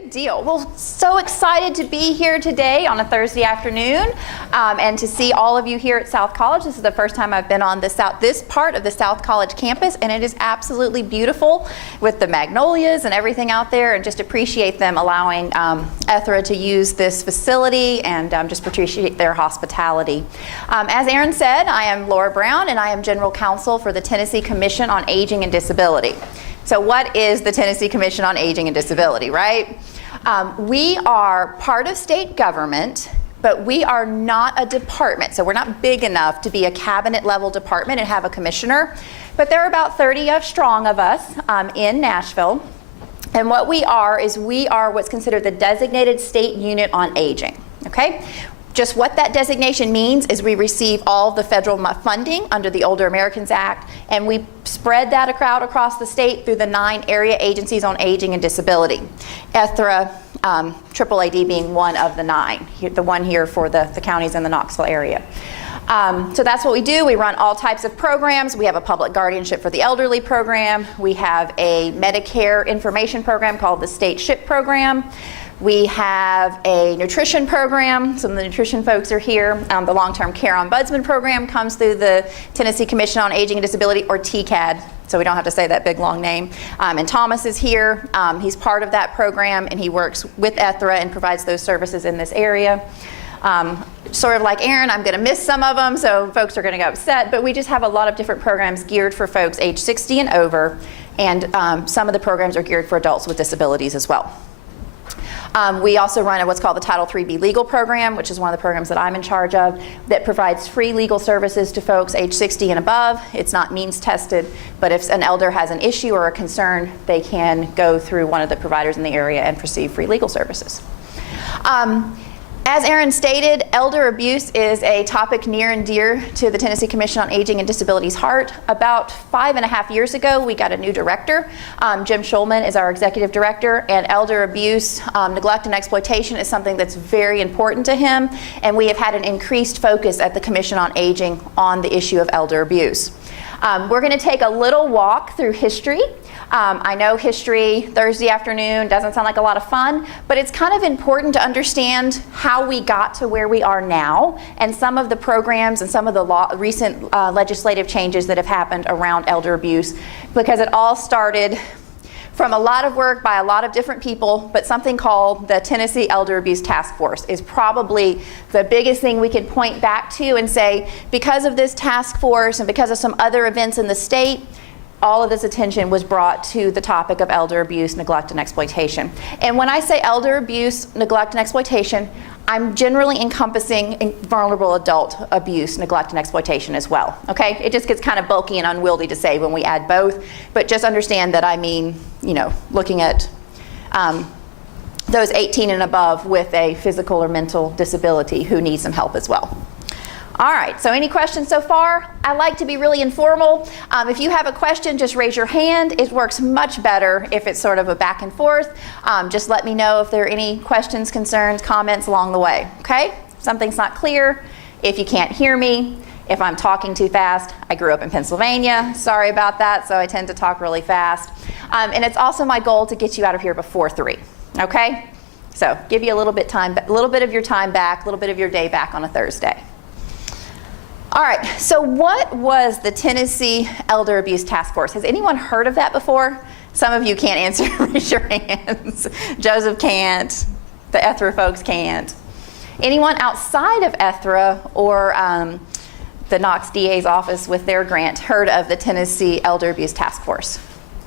Good deal. Well, so excited to be here today on a Thursday afternoon and to see all of you here at South College. This is the first time I've been on this part of the South College campus, and it is absolutely beautiful with the magnolias and everything out there, and just appreciate them allowing Ethra to use this facility, and just appreciate their hospitality. As Aaron said, I am Laura Brown, and I am General Counsel for the Tennessee Commission on Aging and Disability. So what is the Tennessee Commission on Aging and Disability, right? We are part of state government, but we are not a department. So we're not big enough to be a cabinet level department and have a commissioner. But there are about 30 strong of us in Nashville. And what we are is we are what's considered the designated state unit on aging, okay? Just what that designation means is we receive all the federal funding under the Older Americans Act, and we spread that across the state through the 9 area agencies on aging and disability. Ethra, AAAD being one of the 9, the one here for the counties in the Knoxville area. So that's what we do. We run all types of programs. We have a public guardianship for the elderly program. We have a Medicare information program called the State SHIP program. We have a nutrition program. Some of the nutrition folks are here. The Long-Term Care Ombudsman program comes through the Tennessee Commission on Aging and Disability, or TCAD, so we don't have to say that big long name. And Thomas is here. He's part of that program, and he works with Ethra and provides those services in this area. Sort of like Aaron, I'm going to miss some of them, so folks are going to get upset, but we just have a lot of different programs geared for folks age 60 and over, and some of the programs are geared for adults with disabilities as well. We also run what's called the Title IIIB legal program, which is one of the programs that I'm in charge of, that provides free legal services to folks age 60 and above. It's not means tested, but if an elder has an issue or a concern, they can go through one of the providers in the area and receive free legal services. As Aaron stated, elder abuse is a topic near and dear to the Tennessee Commission on Aging and Disability's heart. About 5.5 years ago, we got a new director. Jim Schulman is our executive director, and elder abuse, neglect, and exploitation is something that's very important to him, and we have had an increased focus at the Commission on Aging on the issue of elder abuse. We're going to take a little walk through history. I know history Thursday afternoon doesn't sound like a lot of fun, but it's kind of important to understand how we got to where we are now, and some of the programs and some of the recent legislative changes that have happened around elder abuse, because it all started from a lot of work by a lot of different people, but something called the Tennessee Elder Abuse Task Force is probably the biggest thing we can point back to and say, because of this task force and because of some other events in the state, all of this attention was brought to the topic of elder abuse, neglect, and exploitation. And when I say elder abuse, neglect, and exploitation, I'm generally encompassing vulnerable adult abuse, neglect, and exploitation as well, okay? It just gets kind of bulky and unwieldy to say when we add both, but just understand that I mean, you know, looking at those 18 and above with a physical or mental disability who need some help as well. All right, so any questions so far? I like to be really informal. If you have a question, just raise your hand. It works much better if it's sort of a back and forth. Just let me know if there are any questions, concerns, comments along the way, okay? If something's not clear, if you can't hear me, if I'm talking too fast. I grew up in Pennsylvania, sorry about that, so I tend to talk really fast. And it's also my goal to get you out of here before 3, okay? So give you a little bit of your time back, a little bit of your day back on a Thursday. All right, so what was the Tennessee Elder Abuse Task Force? Has anyone heard of that before? Some of you can't answer, raise your hands. Joseph can't, the Ethra folks can't. Anyone outside of Ethra or the Knox DA's office with their grant heard of the Tennessee Elder Abuse Task Force?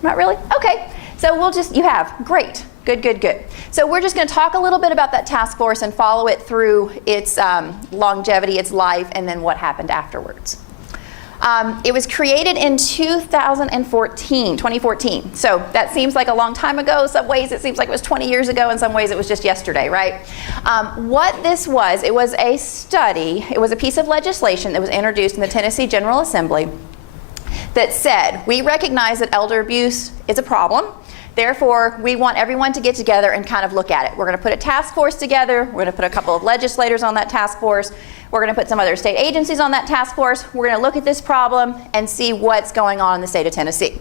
Not really? Okay, so you have, great. Good. So we're just going to talk a little bit about that task force and follow it through its longevity, its life, and then what happened afterwards. It was created in 2014. So that seems like a long time ago. In some ways it seems like it was 20 years ago. In some ways it was just yesterday, right? What this was, it was a study. It was a piece of legislation that was introduced in the Tennessee General Assembly that said, we recognize that elder abuse is a problem. Therefore, we want everyone to get together and kind of look at it. We're going to put a task force together. We're going to put a couple of legislators on that task force. We're going to put some other state agencies on that task force. We're going to look at this problem and see what's going on in the state of Tennessee.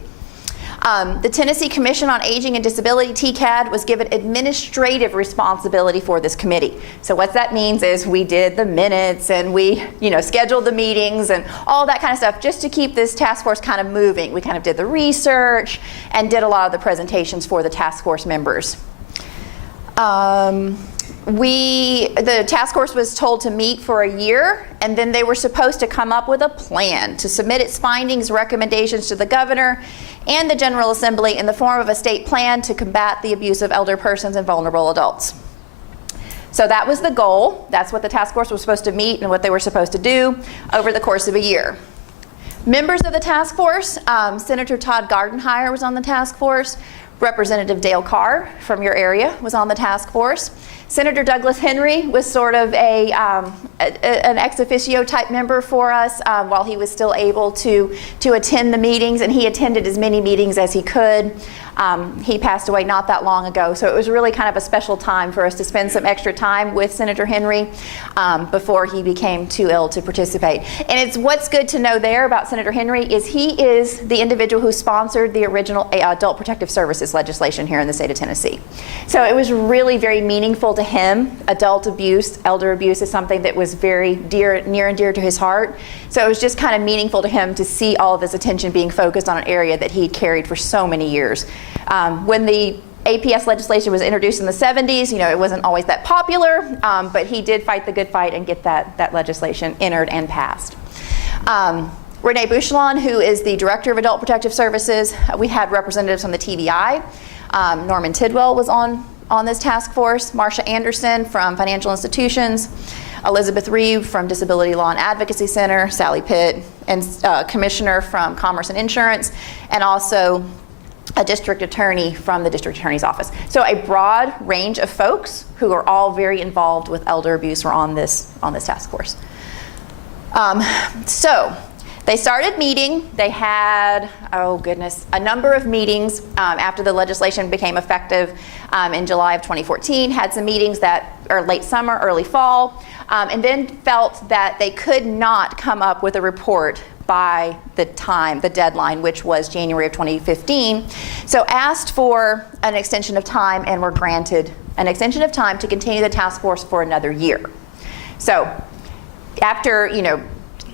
The Tennessee Commission on Aging and Disability, TCAD, was given administrative responsibility for this committee. So what that means is we did the minutes and we, scheduled the meetings and all that kind of stuff just to keep this task force kind of moving. We kind of did the research and did a lot of the presentations for the task force members. The task force was told to meet for a year, and then they were supposed to come up with a plan to submit its findings, recommendations to the governor and the General Assembly in the form of a state plan to combat the abuse of elder persons and vulnerable adults. So that was the goal. That's what the task force was supposed to meet and what they were supposed to do over the course of a year. Members of the task force, Senator Todd Gardenhire was on the task force. Representative Dale Carr from your area was on the task force. Senator Douglas Henry was sort of an ex officio type member for us while he was still able to attend the meetings, and he attended as many meetings as he could. He passed away not that long ago, so it was really kind of a special time for us to spend some extra time with Senator Henry before he became too ill to participate. And what's good to know there about Senator Henry is he is the individual who sponsored the original Adult Protective Services legislation here in the state of Tennessee. So it was really very meaningful to him. Adult abuse, elder abuse is something that was very near and dear to his heart. So it was just kind of meaningful to him to see all of his attention being focused on an area that he'd carried for so many years. When the APS legislation was introduced in the 70s, it wasn't always that popular, but he did fight the good fight and get that legislation entered and passed. Renee Bouchelon, who is the Director of Adult Protective Services, we had representatives from the TBI. Norman Tidwell was on this task force. Marsha Anderson from Financial Institutions. Elizabeth Reeve from Disability Law and Advocacy Center. Sally Pitt, and Commissioner from Commerce and Insurance, and also a district attorney from the district attorney's office. So a broad range of folks who are all very involved with elder abuse were on this task force. So they started meeting. They had, a number of meetings after the legislation became effective in July of 2014, had some meetings that are late summer, early fall, and then felt that they could not come up with a report by the deadline, which was January of 2015. So asked for an extension of time and were granted an extension of time to continue the task force for another year. So after,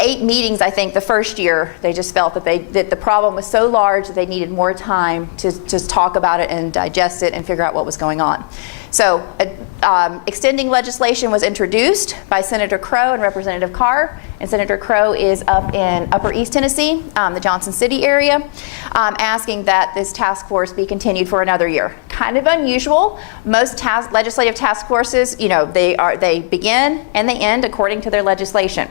8 meetings, I think, the first year, they just felt that the problem was so large that they needed more time to just talk about it and digest it and figure out what was going on. So extending legislation was introduced by Senator Crow and Representative Carr, and Senator Crow is up in Upper East Tennessee, the Johnson City area, asking that this task force be continued for another year. Kind of unusual. Most legislative task forces, they begin and they end according to their legislation.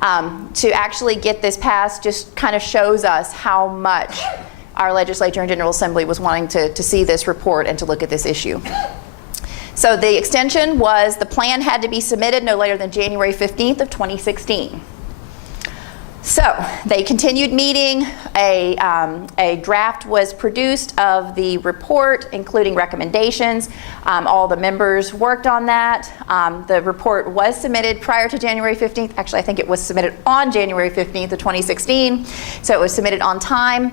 To actually get this passed just kind of shows us how much our legislature and General Assembly was wanting to see this report and to look at this issue. So the extension was the plan had to be submitted no later than January 15th of 2016. So they continued meeting. A draft was produced of the report, including recommendations. All the members worked on that. The report was submitted prior to January 15th. Actually, I think it was submitted on January 15th of 2016. So it was submitted on time.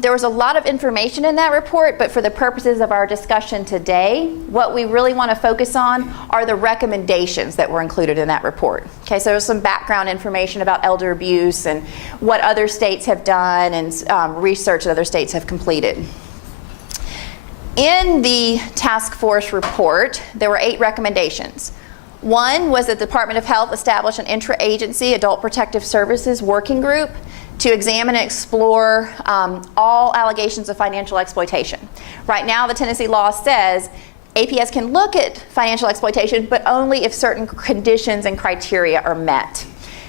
There was a lot of information in that report, but for the purposes of our discussion today, what we really want to focus on are the recommendations that were included in that report. Okay, so there's some background information about elder abuse and what other states have done and research that other states have completed. In the task force report, there were 8 recommendations. One was that the Department of Health establish an intra-agency adult protective services working group to examine and explore all allegations of financial exploitation. Right now, the Tennessee law says APS can look at financial exploitation, but only if certain conditions and criteria are met.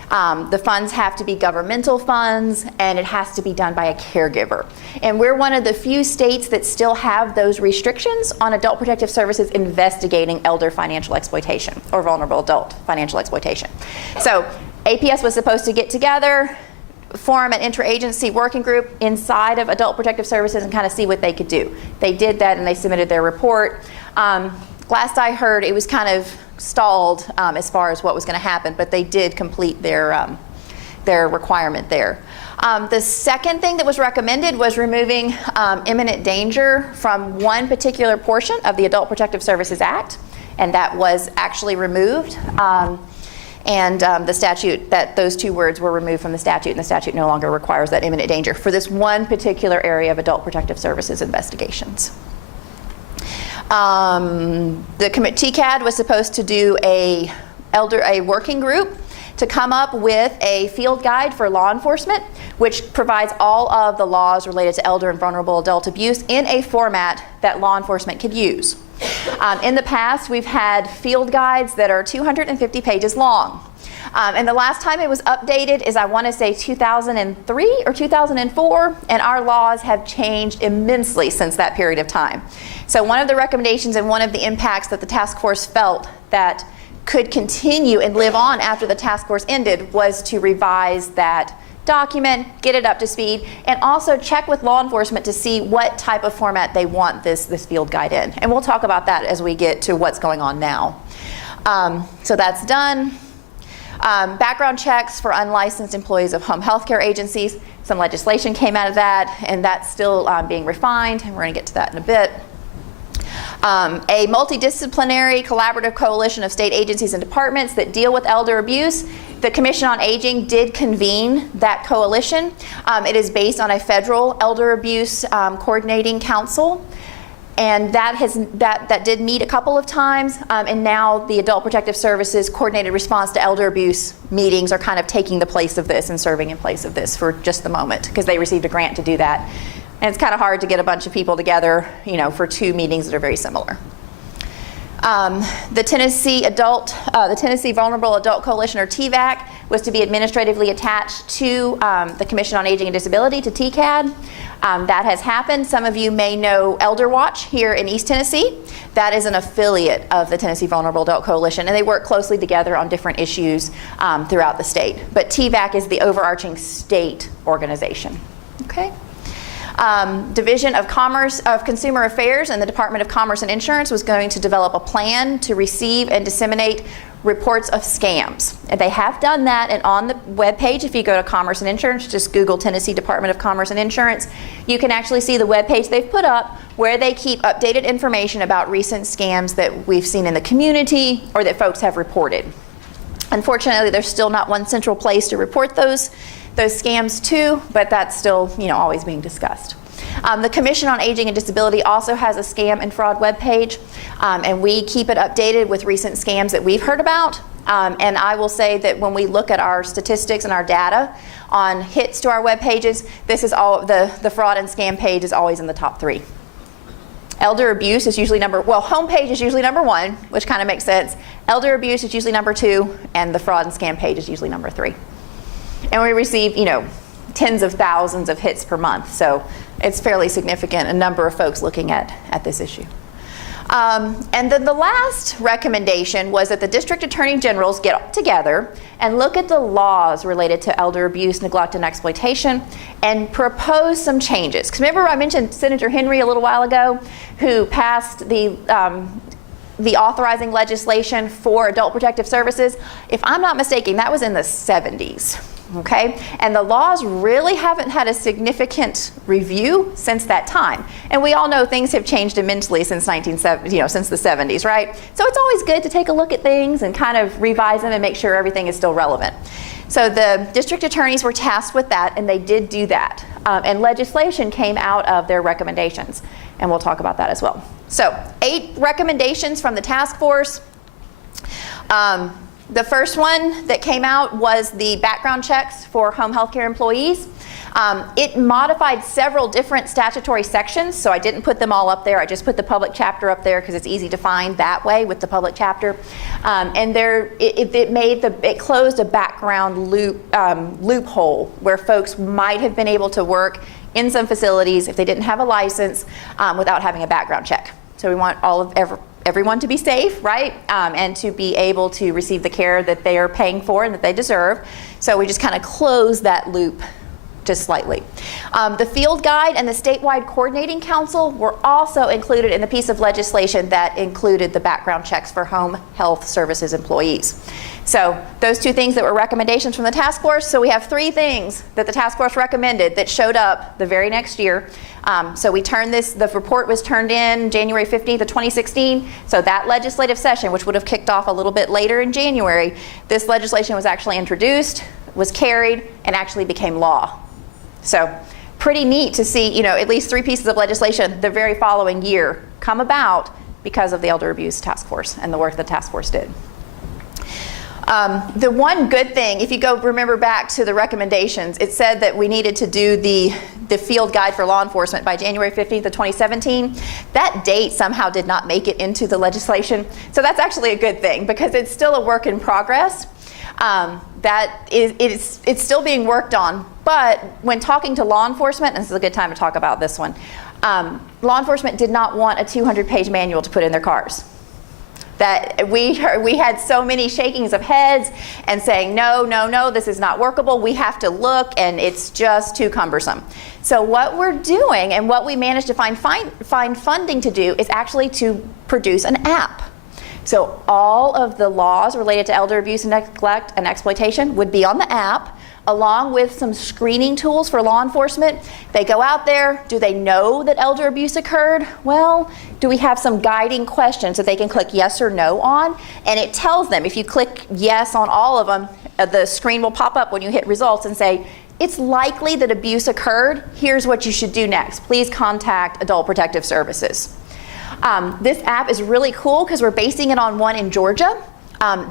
The funds have to be governmental funds, and it has to be done by a caregiver. And we're one of the few states that still have those restrictions on adult protective services investigating elder financial exploitation or vulnerable adult financial exploitation. So APS was supposed to get together, form an interagency working group inside of Adult Protective Services and kind of see what they could do. They did that and they submitted their report. Last I heard, it was kind of stalled as far as what was going to happen, but they did complete their requirement there. The second thing that was recommended was removing imminent danger from one particular portion of the Adult Protective Services Act, and that was actually removed. The statute, those two words were removed from the statute, and the statute no longer requires that imminent danger for this one particular area of Adult Protective Services investigations. The TCAD was supposed to do a working group to come up with a field guide for law enforcement, which provides all of the laws related to elder and vulnerable adult abuse in a format that law enforcement could use. In the past, we've had field guides that are 250 pages long. And the last time it was updated is, I want to say, 2003 or 2004, and our laws have changed immensely since that period of time. So one of the recommendations and one of the impacts that the task force felt that could continue and live on after the task force ended was to revise that document, get it up to speed, and also check with law enforcement to see what type of format they want this field guide in. And we'll talk about that as we get to what's going on now. So that's done. Background checks for unlicensed employees of home health care agencies. Some legislation came out of that, and that's still being refined, and we're going to get to that in a bit. A multidisciplinary collaborative coalition of state agencies and departments that deal with elder abuse. The Commission on Aging did convene that coalition. It is based on a federal elder abuse coordinating council, and that did meet a couple of times, and now the Adult Protective Services Coordinated Response to Elder Abuse meetings are kind of taking the place of this and serving in place of this for just the moment, because they received a grant to do that. And it's kind of hard to get a bunch of people together, for two meetings that are very similar. The Tennessee Vulnerable Adult Coalition, or TVAC, was to be administratively attached to the Commission on Aging and Disability, to TCAD. That has happened. Some of you may know Elder Watch here in East Tennessee. That is an affiliate of the Tennessee Vulnerable Adult Coalition, and they work closely together on different issues throughout the state. But TVAC is the overarching state organization. Okay. Division of Consumer Affairs and the Department of Commerce and Insurance was going to develop a plan to receive and disseminate reports of scams. And they have done that, and on the webpage, if you go to Commerce and Insurance, just Google Tennessee Department of Commerce and Insurance, you can actually see the webpage they've put up where they keep updated information about recent scams that we've seen in the community or that folks have reported. Unfortunately, there's still not one central place to report those scams to, but that's still always being discussed. The Commission on Aging and Disability also has a scam and fraud webpage, and we keep it updated with recent scams that we've heard about. And I will say that when we look at our statistics and our data on hits to our web pages, this is all the fraud and scam page is always in the top 3. Elder abuse is usually homepage is usually number 1, which kind of makes sense. Elder abuse is usually number 2, and the fraud and scam page is usually number 3. And we receive, tens of thousands of hits per month, so it's fairly significant, a number of folks looking at this issue. And then the last recommendation was that the district attorney generals get together and look at the laws related to elder abuse, neglect, and exploitation and propose some changes. Because remember I mentioned Senator Henry a little while ago, who passed the authorizing legislation for adult protective services? If I'm not mistaken, that was in the 70s. Okay, and the laws really haven't had a significant review since that time. And we all know things have changed immensely since since the 70s, right? So it's always good to take a look at things and kind of revise them and make sure everything is still relevant. So the district attorneys were tasked with that, and they did do that. And legislation came out of their recommendations, and we'll talk about that as well. So 8 recommendations from the task force. The first one that came out was the background checks for home health care employees. It modified several different statutory sections, so I didn't put them all up there. I just put the public chapter up there because it's easy to find that way with the public chapter. And it closed a background loophole where folks might have been able to work in some facilities if they didn't have a license without having a background check. So we want everyone to be safe, right? And to be able to receive the care that they are paying for and that they deserve. So we just kind of close that loop just slightly. The field guide and the statewide coordinating council were also included in the piece of legislation that included the background checks for home health services employees. So those two things that were recommendations from the task force. So we have three things that the task force recommended that showed up the very next year. So we turned this, the report was turned in January 15th of 2016. So that legislative session, which would have kicked off a little bit later in January, this legislation was actually introduced, was carried, and actually became law. So pretty neat to see, you know, at least three pieces of legislation the very following year come about because of the Elder Abuse Task Force and the work the task force did. The one good thing, if you go remember back to the recommendations, it said that we needed to do the field guide for law enforcement by January 15th of 2017. That date somehow did not make it into the legislation. So that's actually a good thing because it's still a work in progress. It's still being worked on, but when talking to law enforcement, and this is a good time to talk about this one, law enforcement did not want a 200-page manual to put in their cars. That we had so many shakings of heads and saying, no, no, no, this is not workable. We have to look, and it's just too cumbersome. So what we're doing and what we managed to find funding to do is actually to produce an app. So all of the laws related to elder abuse and neglect and exploitation would be on the app, along with some screening tools for law enforcement. They go out there, do they know that elder abuse occurred? Well, do we have some guiding questions that they can click yes or no on? And it tells them, if you click yes on all of them, the screen will pop up when you hit results and say, it's likely that abuse occurred. Here's what you should do next. Please contact Adult Protective Services. This app is really cool because we're basing it on one in Georgia.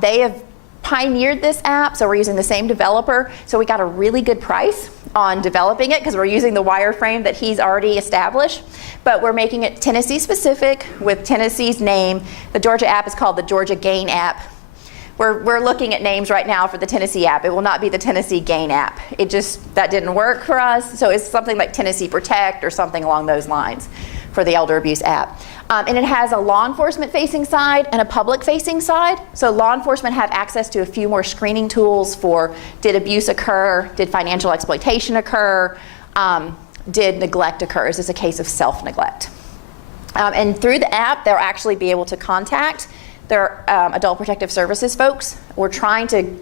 They have pioneered this app, so we're using the same developer. So we got a really good price on developing it because we're using the wireframe that he's already established. But we're making it Tennessee specific with Tennessee's name. The Georgia app is called the Georgia Gain app. We're looking at names right now for the Tennessee app. It will not be the Tennessee Gain app. That didn't work for us. So it's something like Tennessee Protect or something along those lines for the elder abuse app. And it has a law enforcement facing side and a public facing side. So law enforcement have access to a few more screening tools for did abuse occur, did financial exploitation occur, did neglect occur? Is this a case of self-neglect? And through the app, they'll actually be able to contact their Adult Protective Services folks. We're trying to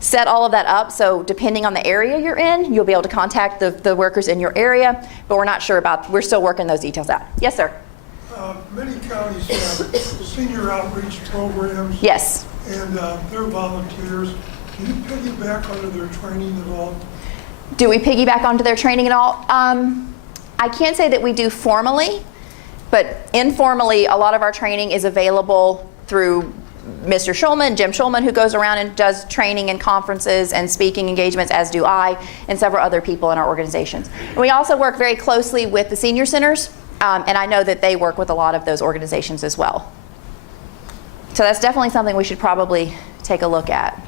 set all of that up, so depending on the area you're in, you'll be able to contact the workers in your area, but we're not sure we're still working those details out. Yes, sir? Many counties have senior outreach programs. Yes. And they're volunteers. Do you piggyback onto their training at all? Do we piggyback onto their training at all? I can't say that we do formally, but informally, a lot of our training is available through Mr. Schulman, Jim Schulman, who goes around and does training and conferences and speaking engagements, as do I, and several other people in our organizations. And we also work very closely with the senior centers, and I know that they work with a lot of those organizations as well. So that's definitely something we should probably take a look at.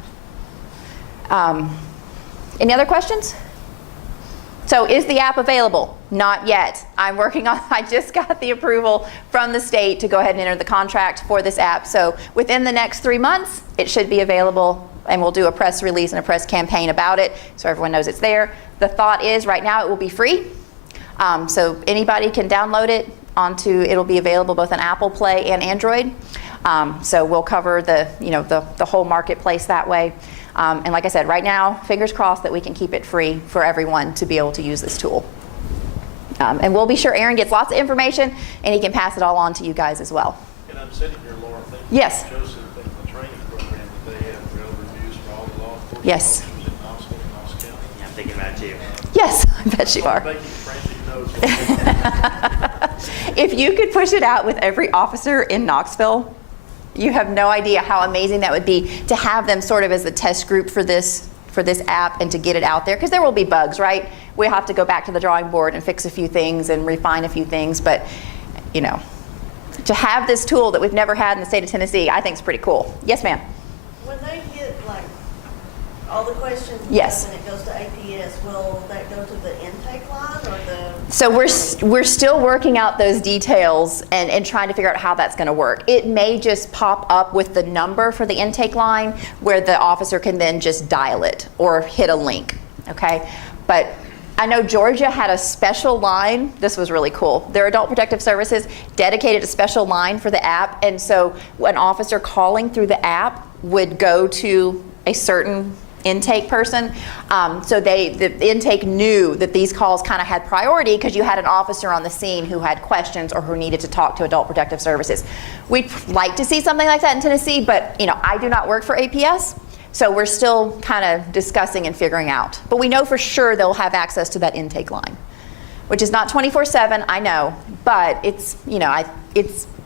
Any other questions? So is the app available? Not yet. I'm working on, I just got the approval from the state to go ahead and enter the contract for this app. So within the next 3 months, it should be available, and we'll do a press release and a press campaign about it so everyone knows it's there. The thought is right now it will be free. So anybody can download it it'll be available both on Apple Play and Android. So we'll cover the whole marketplace that way. And like I said, right now, fingers crossed that we can keep it free for everyone to be able to use this tool. And we'll be sure Aaron gets lots of information, and he can pass it all on to you guys as well. And I'm sitting here, Laura, thinking yes. Joseph and the training program that they have for elder abuse for all the law enforcement yes. officers in Knoxville and Knox County. Yeah, I'm thinking about you. Yes, I bet you are. If you could push it out with every officer in Knoxville, you have no idea how amazing that would be to have them sort of as the test group for this app and to get it out there, because there will be bugs, right? We have to go back to the drawing board and fix a few things and refine a few things, but to have this tool that we've never had in the state of Tennessee, I think is pretty cool. Yes, ma'am. When they get all the questions yes. and it goes to APS, will that go to the intake line or the? So we're still working out those details and trying to figure out how that's going to work. It may just pop up with the number for the intake line where the officer can then just dial it or hit a link, okay? But I know Georgia had a special line. This was really cool. Their Adult Protective Services dedicated a special line for the app, and so an officer calling through the app would go to a certain intake person. So the intake knew that these calls kind of had priority because you had an officer on the scene who had questions or who needed to talk to Adult Protective Services. We'd like to see something like that in Tennessee, but I do not work for APS, so we're still kind of discussing and figuring out. But we know for sure they'll have access to that intake line, which is not 24/7, I know, but it's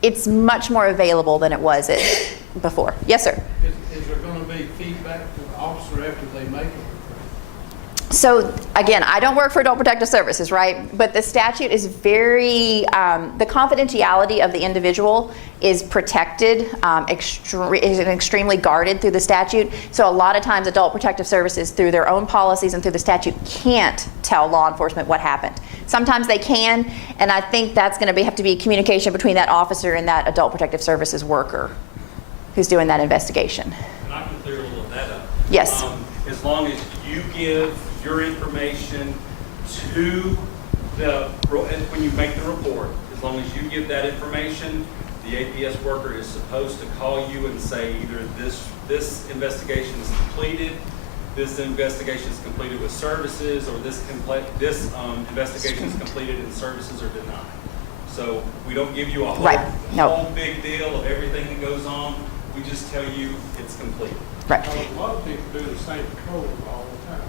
it's much more available than it was before. Yes, sir. Is there going to be feedback to the officer after they make it? So again, I don't work for Adult Protective Services, right? But the statute is very, the confidentiality of the individual is protected, is extremely guarded through the statute. So a lot of times Adult Protective Services, through their own policies and through the statute, can't tell law enforcement what happened. Sometimes they can, and I think that's going to have to be communication between that officer and that Adult Protective Services worker who's doing that investigation. And I can clear a little of that up. Yes. As long as you give your information to when you make the report, as long as you give that information, the APS worker is supposed to call you and say either this investigation is completed, this investigation is completed with services, or this investigation is completed and services are denied. So we don't give you a whole big deal of everything that goes on. We just tell you it's complete. Right. A lot of people do the same patrol all the time.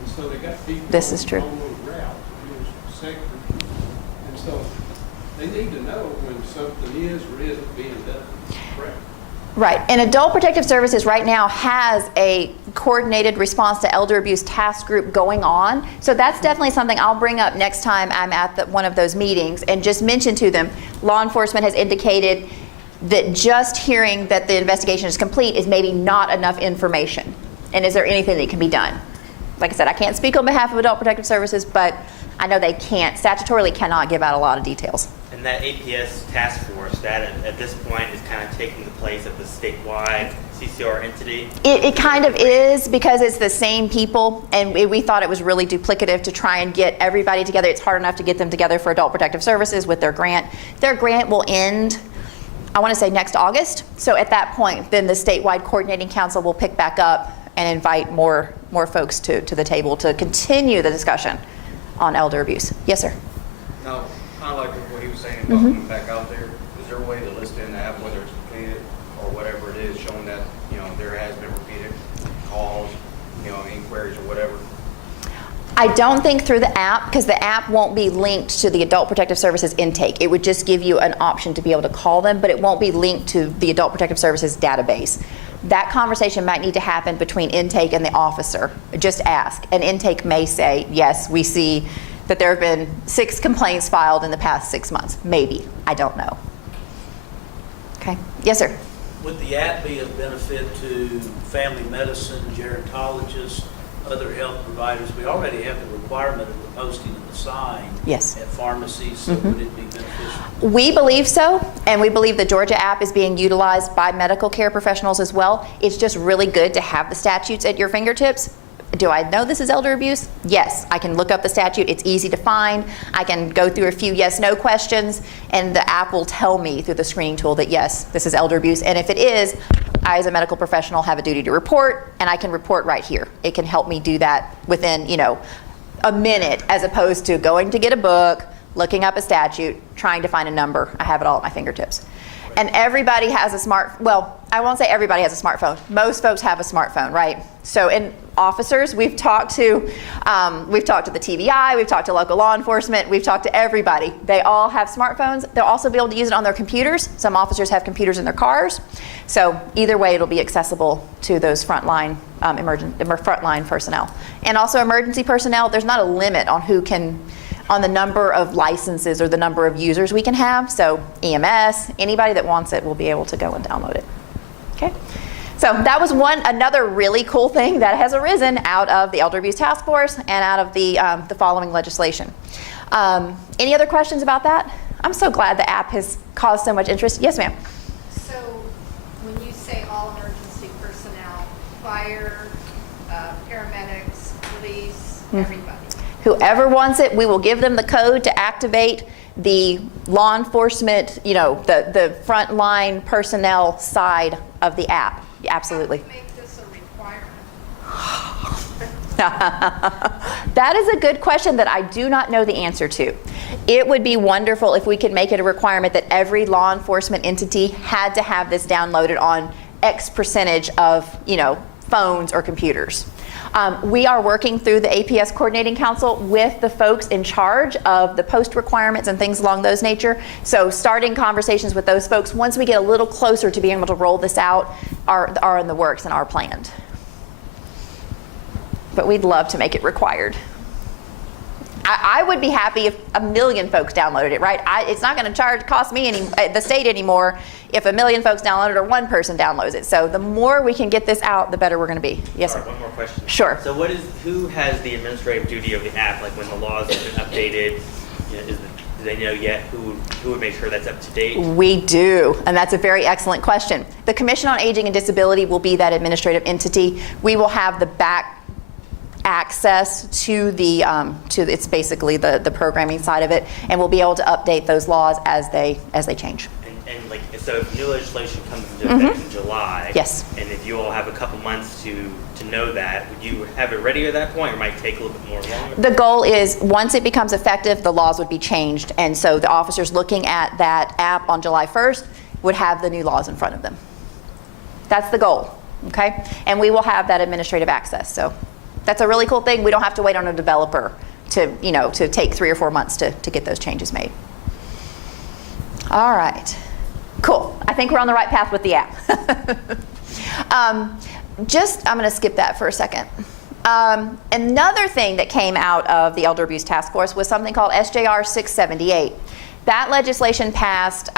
And so they got people This is true. on those routes, sectors. And so they need to know when something is or isn't being done. Correct. Right. And Adult Protective Services right now has a coordinated response to elder abuse task group going on. So that's definitely something I'll bring up next time I'm at one of those meetings and just mention to them, law enforcement has indicated that just hearing that the investigation is complete is maybe not enough information. And is there anything that can be done? Like I said, I can't speak on behalf of Adult Protective Services, but I know they statutorily cannot give out a lot of details. And that APS task force, that at this point is kind of taking the place of the statewide CCR entity? It kind of is, because it's the same people, and we thought it was really duplicative to try and get everybody together. It's hard enough to get them together for Adult Protective Services with their grant. Their grant will end, I want to say next August. So at that point, then the statewide coordinating council will pick back up and invite more folks to the table to continue the discussion on elder abuse. Yes, sir. Now, kind of like what he was saying about coming back out there, is there a way to list in the app whether it's completed or whatever it is, showing that, there has been repeated calls, inquiries or whatever? I don't think through the app, because the app won't be linked to the Adult Protective Services intake. It would just give you an option to be able to call them, but it won't be linked to the Adult Protective Services database. That conversation might need to happen between intake and the officer. Just ask. And intake may say, yes, we see that there have been 6 complaints filed in the past 6 months. Maybe. I don't know. Okay. Yes, sir. Would the app be of benefit to family medicine, gerontologists, other health providers? We already have the requirement of the posting of the sign Yes. at pharmacies, so would it be beneficial? We believe so, and we believe the Georgia app is being utilized by medical care professionals as well. It's just really good to have the statutes at your fingertips. Do I know this is elder abuse? Yes, I can look up the statute. It's easy to find. I can go through a few yes/no questions, and the app will tell me through the screening tool that yes, this is elder abuse. And if it is, I as a medical professional have a duty to report, and I can report right here. It can help me do that within, a minute, as opposed to going to get a book, looking up a statute, trying to find a number. I have it all at my fingertips. And everybody has I won't say everybody has a smartphone. Most folks have a smartphone, right? So in officers, we've talked to the TBI, we've talked to local law enforcement, we've talked to everybody. They all have smartphones. They'll also be able to use it on their computers. Some officers have computers in their cars. So either way, it'll be accessible to those frontline frontline personnel. And also emergency personnel, there's not a limit on the number of licenses or the number of users we can have. So EMS, anybody that wants it will be able to go and download it. Okay. So that was another really cool thing that has arisen out of the Elder Abuse Task Force and out of the following legislation. Any other questions about that? I'm so glad the app has caused so much interest. Yes, ma'am. So when you say all emergency personnel, fire, paramedics, police, everybody? Whoever wants it, we will give them the code to activate the law enforcement, the frontline personnel side of the app. Absolutely. How do we make this a requirement? That is a good question that I do not know the answer to. It would be wonderful if we could make it a requirement that every law enforcement entity had to have this downloaded on X percentage of, phones or computers. We are working through the APS Coordinating Council with the folks in charge of the post requirements and things along those nature. So starting conversations with those folks once we get a little closer to being able to roll this out are in the works and are planned. But we'd love to make it required. I would be happy if 1 million folks downloaded it, right? It's not going to cost me the state anymore if 1 million folks download it or one person downloads it. So the more we can get this out, the better we're going to be. Yes, sir. One more question. Sure. So who has the administrative duty of the app? Like when the laws have been updated, do they know yet who would make sure that's up to date? We do, and that's a very excellent question. The Commission on Aging and Disability will be that administrative entity. We will have the back access to the it's basically the programming side of it, and we'll be able to update those laws as they change. And like, so if new legislation comes into effect in July, Yes. and if you all have a couple months to know that, would you have it ready at that point, or might it take a little bit more longer? The goal is once it becomes effective, the laws would be changed, and so the officers looking at that app on July 1st would have the new laws in front of them. That's the goal, okay? And we will have that administrative access. So that's a really cool thing. We don't have to wait on a developer to take 3 or 4 months to get those changes made. All right, cool. I think we're on the right path with the app. I'm going to skip that for a second. Another thing that came out of the Elder Abuse Task Force was something called SJR 678. That legislation passed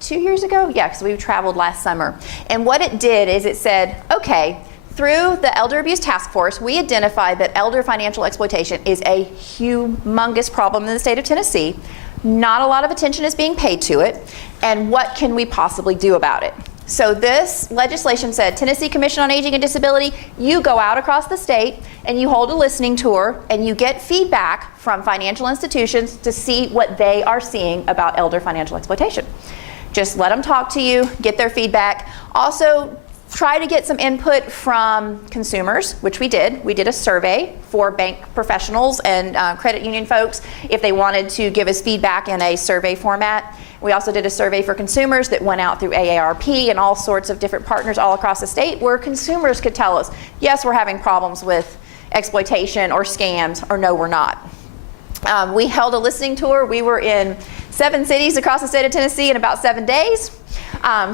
2 years ago? Yeah, because we traveled last summer. And what it did is it said, okay, through the Elder Abuse Task Force, we identified that elder financial exploitation is a humongous problem in the state of Tennessee. Not a lot of attention is being paid to it, and what can we possibly do about it? So this legislation said, Tennessee Commission on Aging and Disability, you go out across the state and you hold a listening tour and you get feedback from financial institutions to see what they are seeing about elder financial exploitation. Just let them talk to you, get their feedback. Also, try to get some input from consumers, which we did. We did a survey for bank professionals and credit union folks if they wanted to give us feedback in a survey format. We also did a survey for consumers that went out through AARP and all sorts of different partners all across the state where consumers could tell us, yes, we're having problems with exploitation or scams, or no, we're not. We held a listening tour. We were in 7 cities across the state of Tennessee in about 7 days.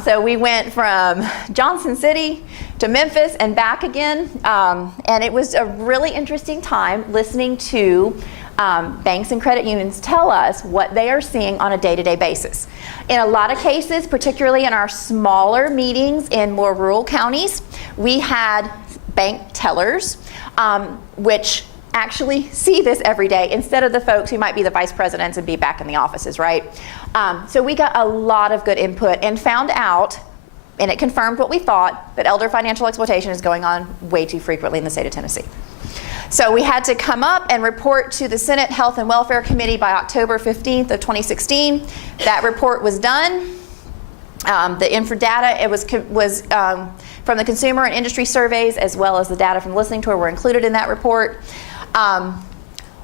So we went from Johnson City to Memphis and back again. And it was a really interesting time listening to banks and credit unions tell us what they are seeing on a day-to-day basis. In a lot of cases, particularly in our smaller meetings in more rural counties, we had bank tellers, which actually see this every day instead of the folks who might be the vice presidents and be back in the offices, right? So we got a lot of good input and found out, and it confirmed what we thought, that elder financial exploitation is going on way too frequently in the state of Tennessee. So we had to come up and report to the Senate Health and Welfare Committee by October 15th of 2016. That report was done. The info data, it was from the consumer and industry surveys, as well as the data from the listening tour were included in that report.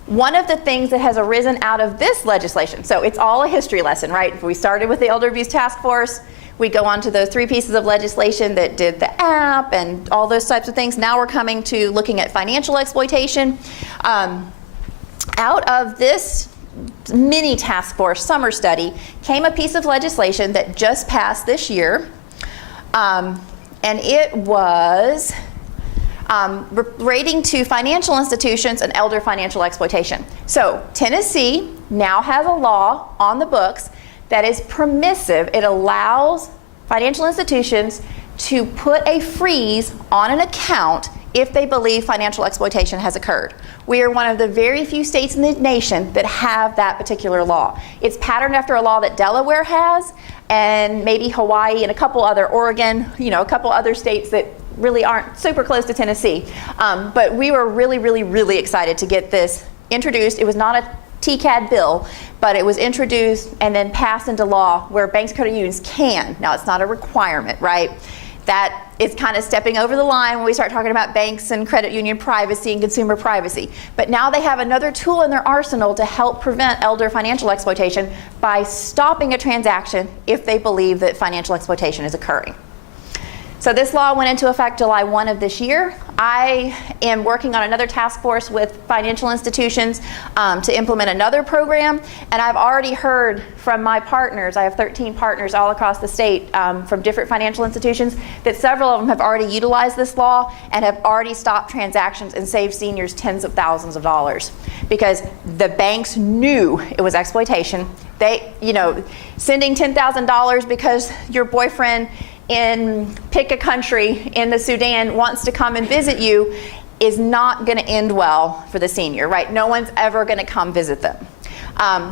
One of the things that has arisen out of this legislation, so it's all a history lesson, right? We started with the Elder Abuse Task Force. We go on to those 3 pieces of legislation that did the app and all those types of things. Now we're coming to looking at financial exploitation. Out of this mini task force summer study came a piece of legislation that just passed this year, and it was relating to financial institutions and elder financial exploitation. So Tennessee now has a law on the books that is permissive. It allows financial institutions to put a freeze on an account if they believe financial exploitation has occurred. We are one of the very few states in the nation that have that particular law. It's patterned after a law that Delaware has, and maybe Hawaii and a couple other, Oregon, a couple other states that really aren't super close to Tennessee. But we were really, really, really excited to get this introduced, it was not a TCAD bill, but it was introduced and then passed into law where banks and credit unions can. Now, it's not a requirement, right? That is kind of stepping over the line when we start talking about banks and credit union privacy and consumer privacy. But now they have another tool in their arsenal to help prevent elder financial exploitation by stopping a transaction if they believe that financial exploitation is occurring. So this law went into effect July 1 of this year. I am working on another task force with financial institutions to implement another program, and I've already heard from my partners, I have 13 partners all across the state from different financial institutions, that several of them have already utilized this law and have already stopped transactions and saved seniors tens of thousands of dollars because the banks knew it was exploitation. They, sending $10,000 because your boyfriend in pick a country in the Sudan wants to come and visit you is not going to end well for the senior, right? No one's ever going to come visit them.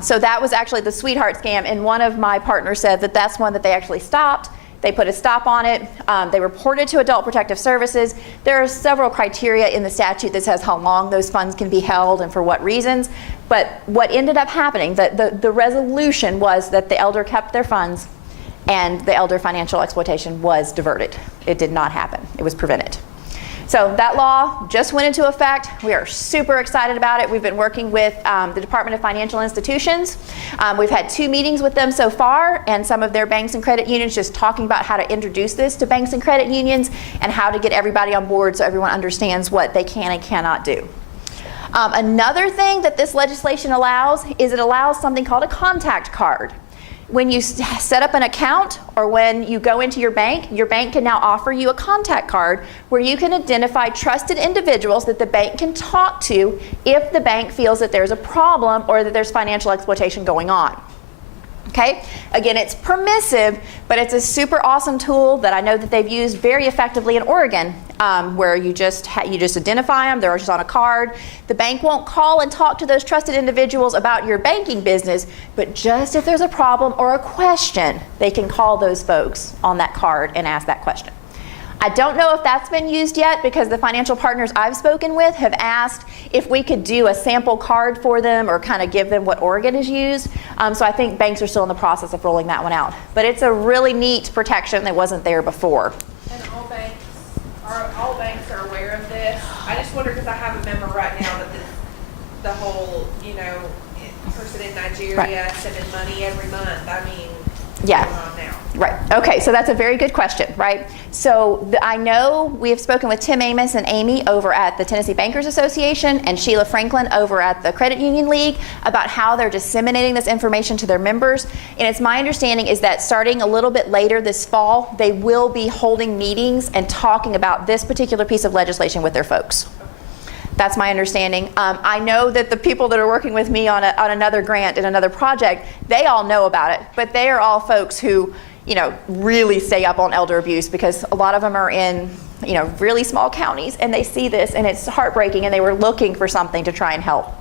So that was actually the sweetheart scam, and one of my partners said that that's one that they actually stopped. They put a stop on it. They reported to Adult Protective Services. There are several criteria in the statute that says how long those funds can be held and for what reasons. But what ended up happening, the resolution was that the elder kept their funds and the elder financial exploitation was diverted. It did not happen. It was prevented. So that law just went into effect. We are super excited about it. We've been working with the Department of Financial Institutions. We've had 2 meetings with them so far, and some of their banks and credit unions just talking about how to introduce this to banks and credit unions and how to get everybody on board so everyone understands what they can and cannot do. Another thing that this legislation allows is it allows something called a contact card. When you set up an account or when you go into your bank can now offer you a contact card where you can identify trusted individuals that the bank can talk to if the bank feels that there's a problem or that there's financial exploitation going on. Okay? Again, it's permissive, but it's a super awesome tool that I know that they've used very effectively in Oregon, where you just identify them. They're just on a card. The bank won't call and talk to those trusted individuals about your banking business, but just if there's a problem or a question, they can call those folks on that card and ask that question. I don't know if that's been used yet because the financial partners I've spoken with have asked if we could do a sample card for them or kind of give them what Oregon has used. So I think banks are still in the process of rolling that one out. But it's a really neat protection that wasn't there before. And all banks are aware of this. I just wonder because I have a member right now that the whole, person in Nigeria sending money every month. I mean, yeah. what's going on now? Right. Okay, so that's a very good question, right? So I know we have spoken with Tim Amos and Amy over at the Tennessee Bankers Association and Sheila Franklin over at the Credit Union League about how they're disseminating this information to their members. And it's my understanding is that starting a little bit later this fall, they will be holding meetings and talking about this particular piece of legislation with their folks. That's my understanding. I know that the people that are working with me on another grant and another project, they all know about it, but they are all folks who really stay up on elder abuse because a lot of them are in, really small counties and they see this and it's heartbreaking and they were looking for something to try and help.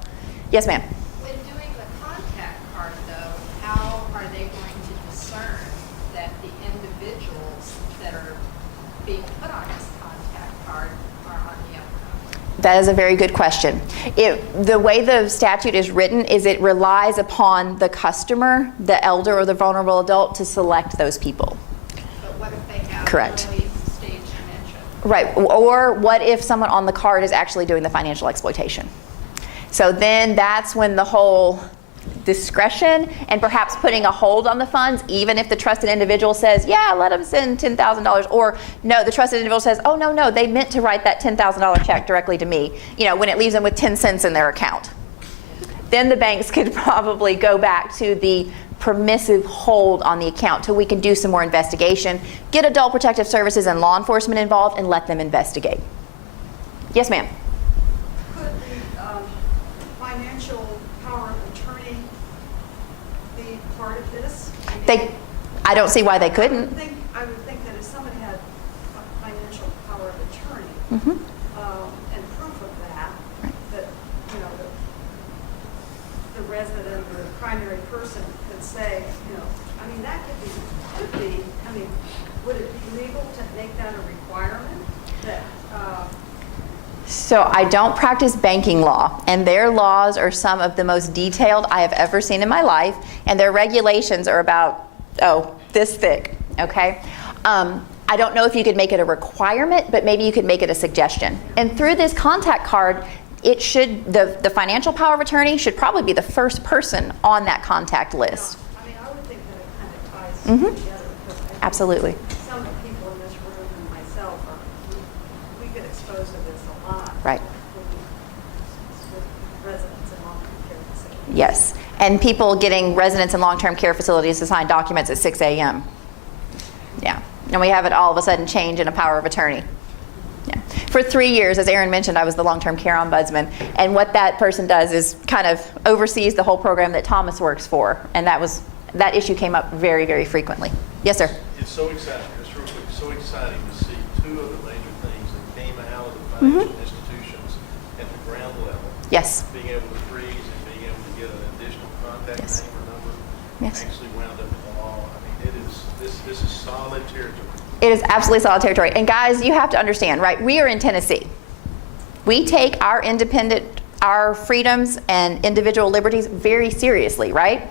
Yes, ma'am. When doing the contact card, though, how are they going to discern that the individuals that are being put on this contact card are on the upcoming? That is a very good question. The way the statute is written is it relies upon the customer, the elder or the vulnerable adult, to select those people. But what if they have Correct. early stage dementia? Right, or what if someone on the card is actually doing the financial exploitation? So then that's when the whole discretion and perhaps putting a hold on the funds, even if the trusted individual says, yeah, let them send $10,000, or no, the trusted individual says, oh, no, they meant to write that $10,000 check directly to me, when it leaves them with 10 cents in their account. Then the banks could probably go back to the permissive hold on the account till we can do some more investigation, get Adult Protective Services and law enforcement involved, and let them investigate. Yes, ma'am. Could the financial power of attorney be part of this? I don't see why they couldn't. I would think that if somebody had financial power of attorney Mm-hmm. and proof of that, that the resident or the primary person could say, that could be. Would it be legal to make that a requirement that So I don't practice banking law, and their laws are some of the most detailed I have ever seen in my life, and their regulations are about, this thick, okay? I don't know if you could make it a requirement, but maybe you could make it a suggestion. And through this contact card, it should, the financial power of attorney should probably be the first person on that contact list. I mean, I would think that it kind of ties Mhm. together. Because I think Absolutely. some of the people in this room and myself we get exposed to this a lot. Right. With residents in long-term care facilities. Yes, and people getting residents in long-term care facilities to sign documents at 6 a.m. Yeah, and we have it all of a sudden change in a power of attorney. Yeah. For 3 years, as Aaron mentioned, I was the long-term care ombudsman, and what that person does is kind of oversees the whole program that Thomas works for, and that issue came up very, very frequently. Yes, sir. It's so exciting, just real quick, so exciting to see two of the major things that came out of the financial institutions at the ground level. Yes. Being able to freeze and being able to get an additional contact Yes. name or number Yes. actually wound up in the law. I mean, this is solid territory. It is absolutely solid territory. And guys, you have to understand, right? We are in Tennessee. We take our our freedoms and individual liberties very seriously, right?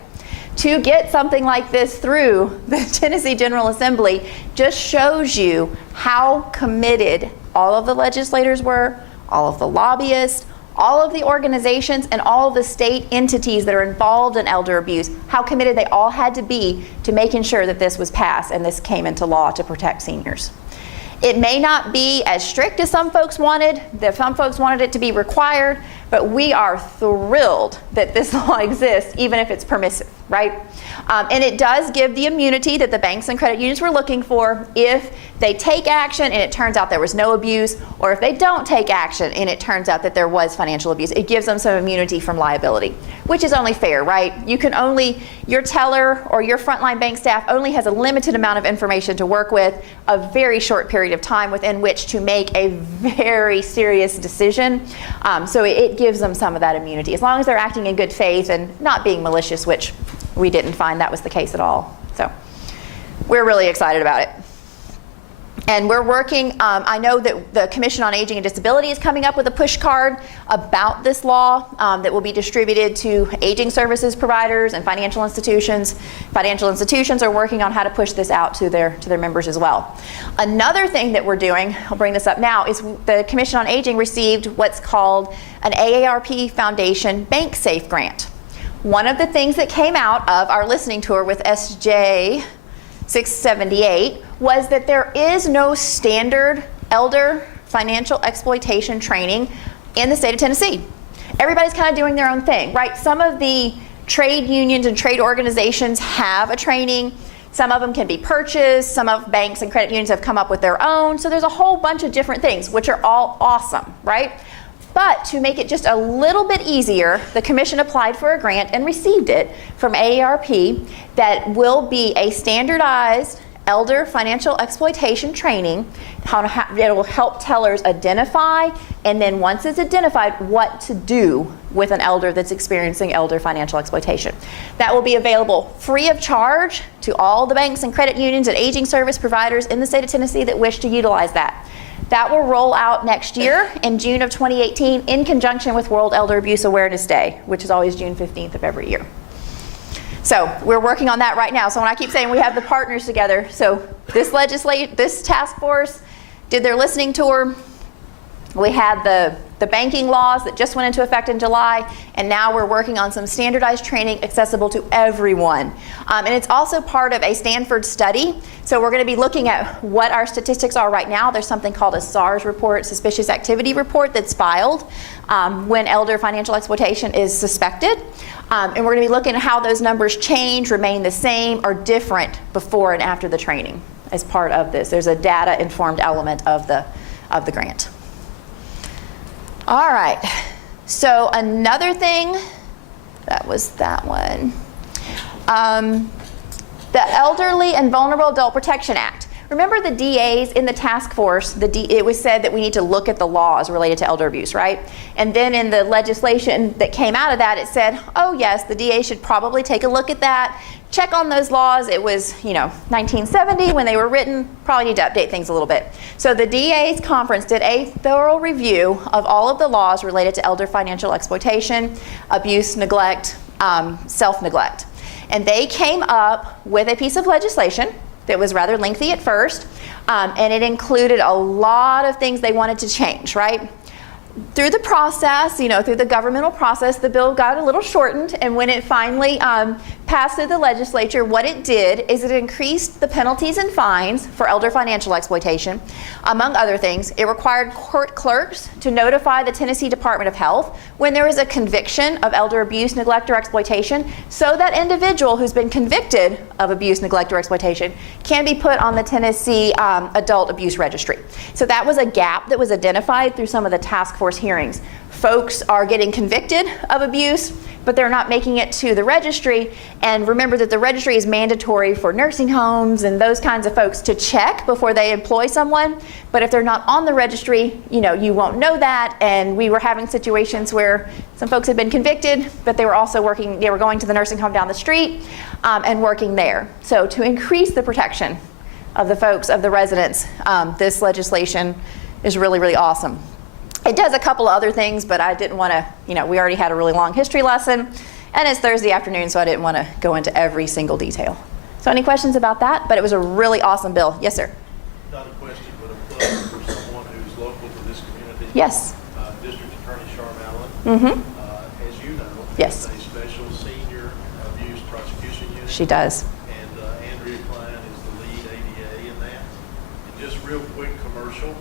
To get something like this through the Tennessee General Assembly just shows you how committed all of the legislators were, all of the lobbyists, all of the organizations, and all of the state entities that are involved in elder abuse, how committed they all had to be to making sure that this was passed and this came into law to protect seniors. It may not be as strict as some folks wanted, that some folks wanted it to be required, but we are thrilled that this law exists, even if it's permissive, right? And it does give the immunity that the banks and credit unions were looking for if they take action and it turns out there was no abuse, or if they don't take action and it turns out that there was financial abuse. It gives them some immunity from liability, which is only fair, right? Your teller or your frontline bank staff only has a limited amount of information to work with, a very short period of time within which to make a very serious decision. So it gives them some of that immunity, as long as they're acting in good faith and not being malicious, which we didn't find that was the case at all. So we're really excited about it. And we're working, I know that the Commission on Aging and Disability is coming up with a push card about this law that will be distributed to aging services providers and financial institutions. Financial institutions are working on how to push this out to their members as well. Another thing that we're doing, I'll bring this up now, is the Commission on Aging received what's called an AARP Foundation Bank Safe Grant. One of the things that came out of our listening tour with SJ 678 was that there is no standard elder financial exploitation training in the state of Tennessee. Everybody's kind of doing their own thing, right? Some of the trade unions and trade organizations have a training. Some of them can be purchased. Some of banks and credit unions have come up with their own. So there's a whole bunch of different things, which are all awesome, right? But to make it just a little bit easier, the Commission applied for a grant and received it from AARP that will be a standardized elder financial exploitation training. It will help tellers identify, and then once it's identified, what to do with an elder that's experiencing elder financial exploitation. That will be available free of charge to all the banks and credit unions and aging service providers in the state of Tennessee that wish to utilize that. That will roll out next year in June of 2018 in conjunction with World Elder Abuse Awareness Day, which is always June 15th of every year. So we're working on that right now. So when I keep saying we have the partners together, so this task force did their listening tour. We had the banking laws that just went into effect in July, and now we're working on some standardized training accessible to everyone. And it's also part of a Stanford study. So we're going to be looking at what our statistics are right now. There's something called a SARS report, Suspicious Activity Report, that's filed when elder financial exploitation is suspected. And we're going to be looking at how those numbers change, remain the same, or different before and after the training as part of this. There's a data-informed element of the grant. All right, so another thing, that was that one. The Elderly and Vulnerable Adult Protection Act. Remember the DAs in the task force, it was said that we need to look at the laws related to elder abuse, right? And then in the legislation that came out of that, it said, oh yes, the DA should probably take a look at that, check on those laws. It was, 1970 when they were written. Probably need to update things a little bit. So the DA's conference did a thorough review of all of the laws related to elder financial exploitation, abuse, neglect, self-neglect. And they came up with a piece of legislation that was rather lengthy at first, and it included a lot of things they wanted to change, right? Through the process, through the governmental process, the bill got a little shortened, and when it finally passed through the legislature, what it did is it increased the penalties and fines for elder financial exploitation. Among other things, it required court clerks to notify the Tennessee Department of Health when there was a conviction of elder abuse, neglect, or exploitation, so that individual who's been convicted of abuse, neglect, or exploitation can be put on the Tennessee Adult Abuse Registry. So that was a gap that was identified through some of the task force hearings. Folks are getting convicted of abuse, but they're not making it to the registry. And remember that the registry is mandatory for nursing homes and those kinds of folks to check before they employ someone. But if they're not on the registry, you won't know that. And we were having situations where some folks had been convicted, but they were also they were going to the nursing home down the street and working there. So to increase the protection of the folks, of the residents, this legislation is really, really awesome. It does a couple of other things, but I didn't want to, we already had a really long history lesson, and it's Thursday afternoon, so I didn't want to go into every single detail. So any questions about that? But it was a really awesome bill. Yes, sir? Not a question, but a plug for someone who's local to this community. Yes. District Attorney Sharm Allen. Mm-hmm. As you know, yes, has a special senior abuse prosecution unit. She does. And Andrea Klein is the lead ADA in that. And just real quick commercial,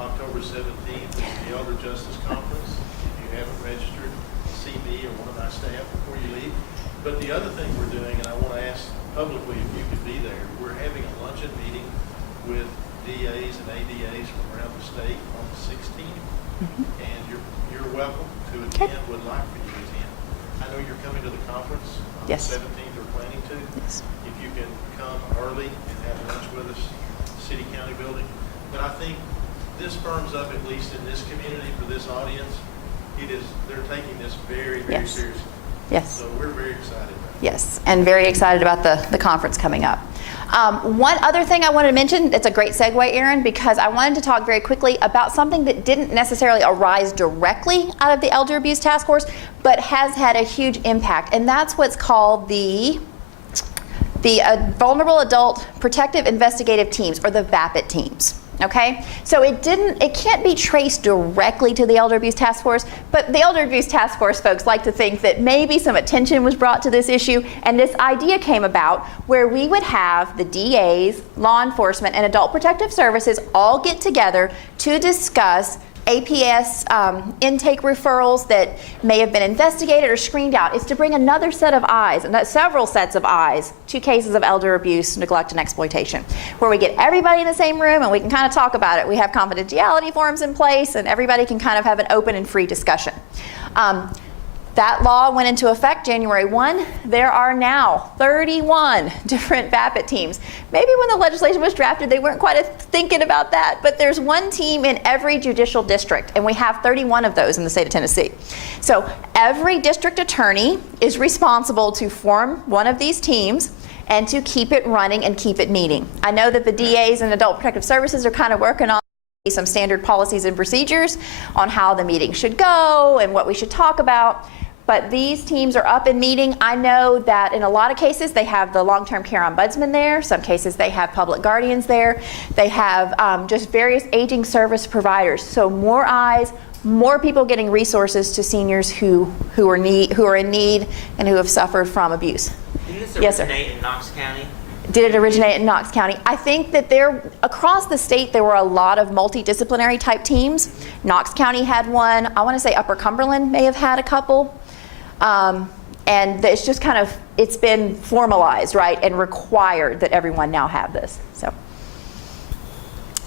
October 17th is the Elder Justice Conference. If you haven't registered, see me or one of my staff before you leave. But the other thing we're doing, and I want to ask publicly if you could be there, we're having a luncheon meeting with DAs and ADAs from around the state on the 16th. And you're welcome to attend, would like for you to attend. I know you're coming to the conference on yes, the 17th or planning to. Yes. If you can come early and have lunch with us, City County Building. But I think this firms up, at least in this community, for this audience, they're taking this very, very yes, seriously. Yes. So we're very excited about it. Yes, and very excited about the conference coming up. One other thing I wanted to mention, it's a great segue, Aaron, because I wanted to talk very quickly about something that didn't necessarily arise directly out of the Elder Abuse Task Force, but has had a huge impact, and that's what's called the Vulnerable Adult Protective Investigative Teams, or the VAPIT teams. Okay, so it can't be traced directly to the Elder Abuse Task Force, but the Elder Abuse Task Force folks like to think that maybe some attention was brought to this issue, and this idea came about where we would have the DAs, law enforcement, and adult protective services all get together to discuss APS intake referrals that may have been investigated or screened out. It's to bring another set of eyes, and several sets of eyes, to cases of elder abuse, neglect, and exploitation, where we get everybody in the same room and we can kind of talk about it. We have confidentiality forms in place, and everybody can kind of have an open and free discussion. That law went into effect January 1. There are now 31 different VAPIT teams. Maybe when the legislation was drafted, they weren't quite thinking about that, but there's one team in every judicial district, and we have 31 of those in the state of Tennessee. So every district attorney is responsible to form one of these teams and to keep it running and keep it meeting. I know that the DAs and Adult Protective Services are kind of working on some standard policies and procedures on how the meeting should go and what we should talk about. But these teams are up and meeting. I know that in a lot of cases they have the long-term care ombudsman there. Some cases they have public guardians there. They have just various aging service providers. So more eyes, more people getting resources to seniors who are in need and who have suffered from abuse. Didn't this Yes, sir. originate in Knox County? Did it originate in Knox County? I think that across the state, there were a lot of multidisciplinary type teams. Knox County had one. I want to say Upper Cumberland may have had a couple. And it's just it's been formalized, right, and required that everyone now have this. So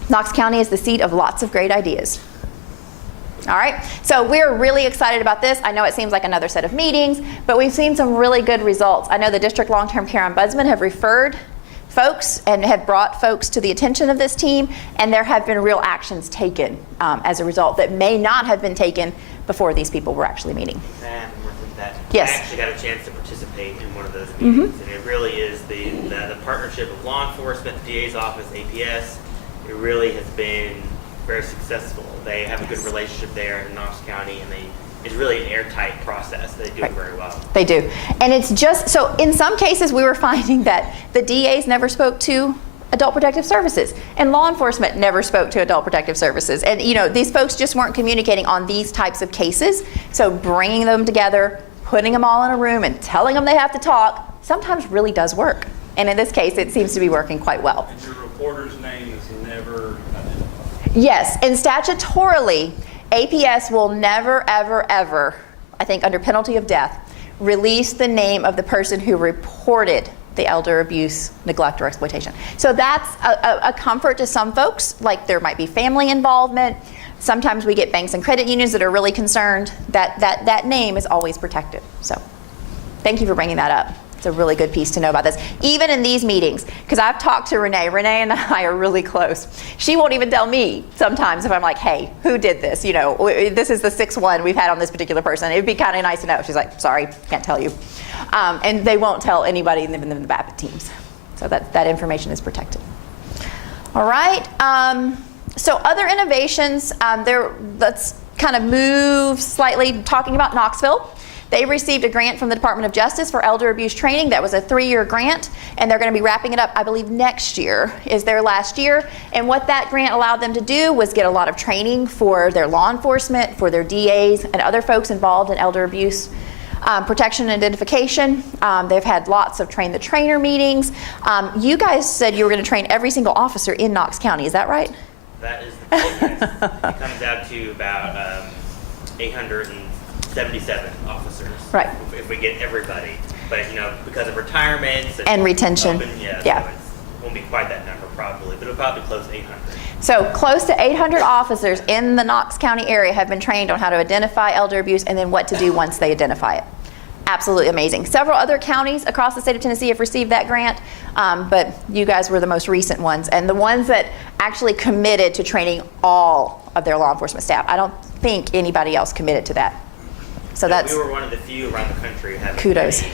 Knox County is the seat of lots of great ideas. All right, so we're really excited about this. I know it seems like another set of meetings, but we've seen some really good results. I know the District Long-Term Care Ombudsman have referred folks and have brought folks to the attention of this team, and there have been real actions taken as a result that may not have been taken before these people were actually meeting. That Yes. I actually got a chance to participate in one of those meetings, and it really is the partnership of law enforcement, the DA's office, APS. It really has been very successful. They have a good relationship there in Knox County, and it's really an airtight process. They do it very well. They do. And it's just, so in some cases we were finding that the DAs never spoke to Adult Protective Services, and law enforcement never spoke to Adult Protective Services. And these folks just weren't communicating on these types of cases. So bringing them together, putting them all in a room and telling them they have to talk sometimes really does work. And in this case, it seems to be working quite well. And your reporter's name is never identified. Yes, and statutorily, APS will never, ever, ever, I think under penalty of death, release the name of the person who reported the elder abuse, neglect, or exploitation. So that's a comfort to some folks, like there might be family involvement. Sometimes we get banks and credit unions that are really concerned that name is always protected. So thank you for bringing that up. It's a really good piece to know about this. Even in these meetings, because I've talked to Renee. Renee and I are really close. She won't even tell me sometimes if I'm like, hey, who did this? This is the sixth one we've had on this particular person. It'd be kind of nice to know. She's like, sorry, can't tell you. And they won't tell anybody in the BAPT teams. So that information is protected. All right. So other innovations, let's kind of move slightly, talking about Knoxville. They received a grant from the Department of Justice for elder abuse training. That was a 3-year grant, and they're going to be wrapping it up, I believe next year is their last year. And what that grant allowed them to do was get a lot of training for their law enforcement, for their DAs, and other folks involved in elder abuse protection and identification. They've had lots of train the trainer meetings. You guys said you were going to train every single officer in Knox County, is that right? That is the plan, yes. It comes out to about 877 officers. Right. If we get everybody. But, because of retirements and retention. So it won't be quite that number probably, but it'll probably be close to 800. So close to 800 officers in the Knox County area have been trained on how to identify elder abuse and then what to do once they identify it. Absolutely amazing. Several other counties across the state of Tennessee have received that grant, but you guys were the most recent ones, and the ones that actually committed to training all of their law enforcement staff. I don't think anybody else committed to that. So that's... We were one of the few around the country who have kudos. Even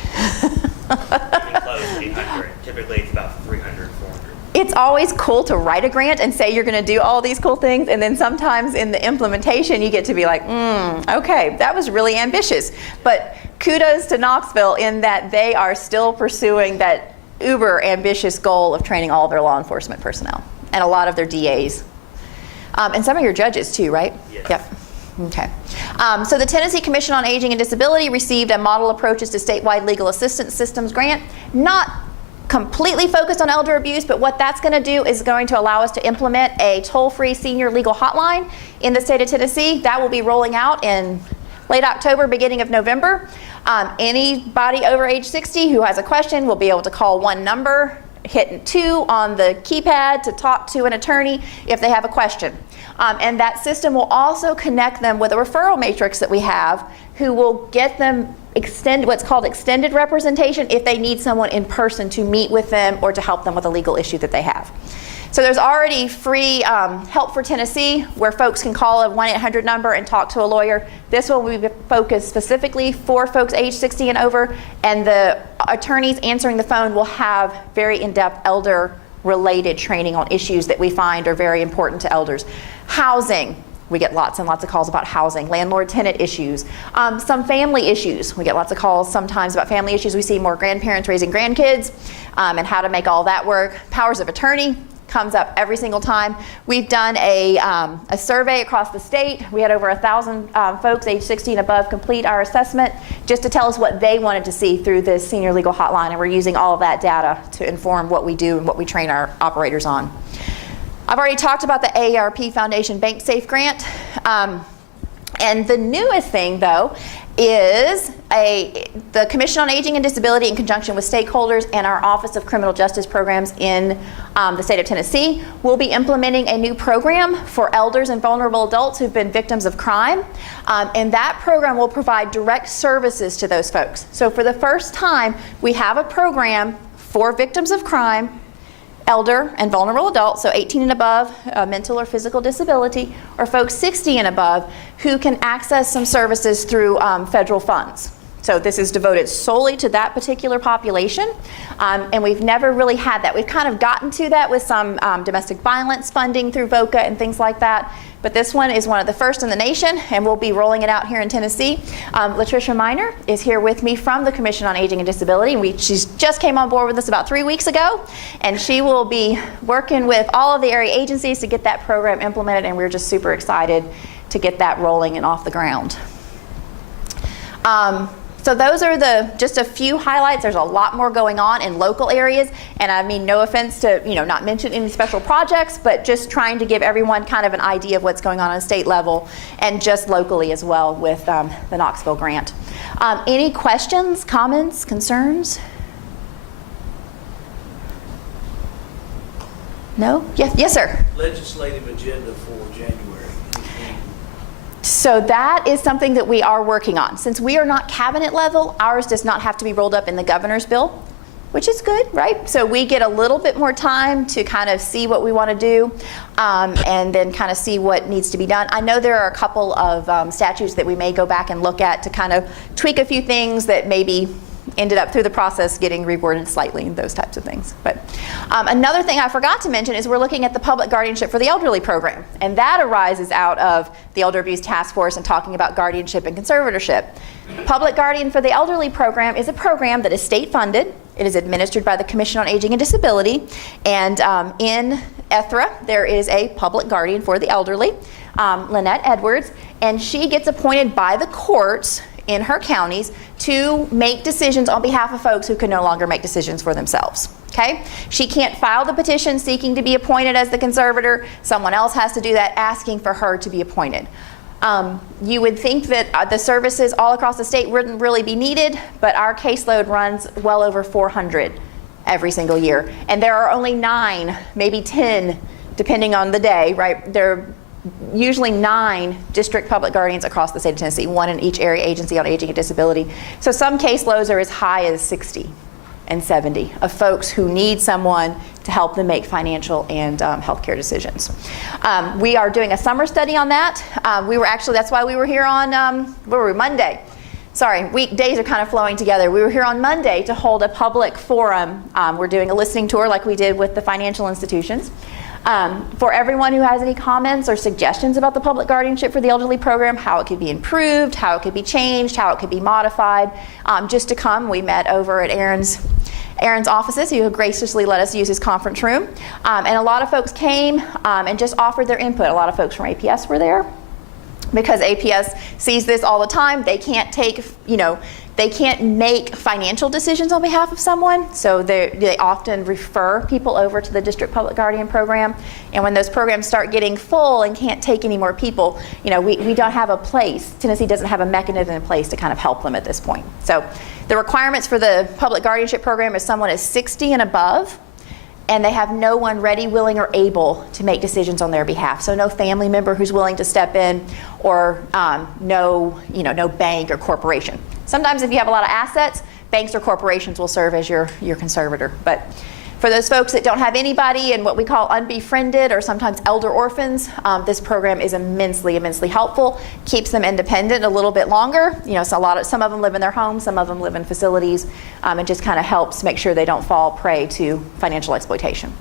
close to 800. Typically it's about 300, 400. It's always cool to write a grant and say you're going to do all these cool things, and then sometimes in the implementation you get to be like, okay, that was really ambitious. But kudos to Knoxville in that they are still pursuing that uber ambitious goal of training all of their law enforcement personnel and a lot of their DAs. And some of your judges too, right? Yes. Yep. Okay. So the Tennessee Commission on Aging and Disability received a Model Approaches to Statewide Legal Assistance Systems grant, not completely focused on elder abuse, but what that's going to do is going to allow us to implement a toll-free senior legal hotline in the state of Tennessee. That will be rolling out in late October, beginning of November. Anybody over age 60 who has a question will be able to call one number, hit 2 on the keypad to talk to an attorney if they have a question. And that system will also connect them with a referral matrix that we have who will get them what's called extended representation if they need someone in person to meet with them or to help them with a legal issue that they have. So there's already free Help for Tennessee where folks can call a 1-800 number and talk to a lawyer. This will be focused specifically for folks age 60 and over, and the attorneys answering the phone will have very in-depth elder-related training on issues that we find are very important to elders. Housing. We get lots and lots of calls about housing, landlord-tenant issues, some family issues. We get lots of calls sometimes about family issues. We see more grandparents raising grandkids and how to make all that work. Powers of attorney comes up every single time. We've done a survey across the state. We had over 1,000 folks age 60 and above complete our assessment just to tell us what they wanted to see through this senior legal hotline, and we're using all of that data to inform what we do and what we train our operators on. I've already talked about the AARP Foundation Bank Safe Grant. And the newest thing, though, is the Commission on Aging and Disability in conjunction with stakeholders and our Office of Criminal Justice Programs in the state of Tennessee will be implementing a new program for elders and vulnerable adults who've been victims of crime. And that program will provide direct services to those folks. So for the first time, we have a program for victims of crime, elder and vulnerable adults, so 18 and above, mental or physical disability, or folks 60 and above who can access some services through federal funds. So this is devoted solely to that particular population, and we've never really had that. We've kind of gotten to that with some domestic violence funding through VOCA and things like that, but this one is one of the first in the nation, and we'll be rolling it out here in Tennessee. Latricia Miner is here with me from the Commission on Aging and Disability. She just came on board with us about 3 weeks ago, and she will be working with all of the area agencies to get that program implemented, and we're just super excited to get that rolling and off the ground. So those are just a few highlights. There's a lot more going on in local areas, and I mean no offense to not mention any special projects, but just trying to give everyone kind of an idea of what's going on a state level and just locally as well with the Knoxville grant. Any questions, comments, concerns? No? Yes, sir. Legislative agenda for January. So that is something that we are working on. Since we are not cabinet level, ours does not have to be rolled up in the governor's bill, which is good, right? So we get a little bit more time to kind of see what we want to do and then kind of see what needs to be done. I know there are a couple of statutes that we may go back and look at to kind of tweak a few things that maybe ended up through the process getting reworded slightly and those types of things. But another thing I forgot to mention is we're looking at the Public Guardianship for the Elderly program, and that arises out of the Elder Abuse Task Force and talking about guardianship and conservatorship. Public Guardian for the Elderly program is a program that is state funded. It is administered by the Commission on Aging and Disability, and in ETHRA there is a public guardian for the elderly, Lynette Edwards, and she gets appointed by the courts in her counties to make decisions on behalf of folks who can no longer make decisions for themselves. Okay? She can't file the petition seeking to be appointed as the conservator. Someone else has to do that, asking for her to be appointed. You would think that the services all across the state wouldn't really be needed, but our caseload runs well over 400 every single year. And there are only 9, maybe 10, depending on the day, right? There are usually 9 district public guardians across the state of Tennessee, 1 in each area agency on aging and disability. So some caseloads are as high as 60 and 70 of folks who need someone to help them make financial and healthcare decisions. We are doing a summer study on that. That's why we were here on, Monday. Sorry, weekdays are kind of flowing together. We were here on Monday to hold a public forum. We're doing a listening tour like we did with the financial institutions. For everyone who has any comments or suggestions about the Public Guardianship for the Elderly program, how it could be improved, how it could be changed, how it could be modified, just to come. We met over at Aaron's offices. He graciously let us use his conference room. And a lot of folks came and just offered their input. A lot of folks from APS were there because APS sees this all the time. They can't they can't make financial decisions on behalf of someone, so they often refer people over to the District Public Guardian program. And when those programs start getting full and can't take any more people, we don't have a place. Tennessee doesn't have a mechanism in place to kind of help them at this point. So the requirements for the Public Guardianship program is someone is 60 and above, and they have no one ready, willing, or able to make decisions on their behalf. So no family member who's willing to step in, or no bank or corporation. Sometimes if you have a lot of assets, banks or corporations will serve as your conservator. But for those folks that don't have anybody and what we call unbefriended or sometimes elder orphans, this program is immensely, immensely helpful. Keeps them independent a little bit longer. Some of them live in their homes, some of them live in facilities, and just kind of helps make sure they don't fall prey to financial exploitation.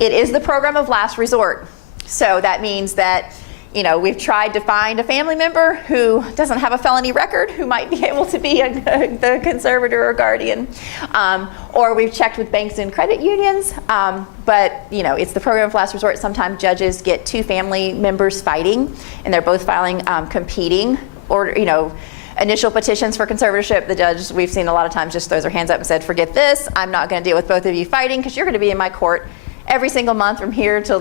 It is the program of last resort. So that means that we've tried to find a family member who doesn't have a felony record who might be able to be the conservator or guardian. Or we've checked with banks and credit unions. But it's the program of last resort. Sometimes judges get 2 family members fighting, and they're both filing competing initial petitions for conservatorship. The judge, we've seen a lot of times, just throws her hands up and said, forget this. I'm not going to deal with both of you fighting because you're going to be in my court every single month from here till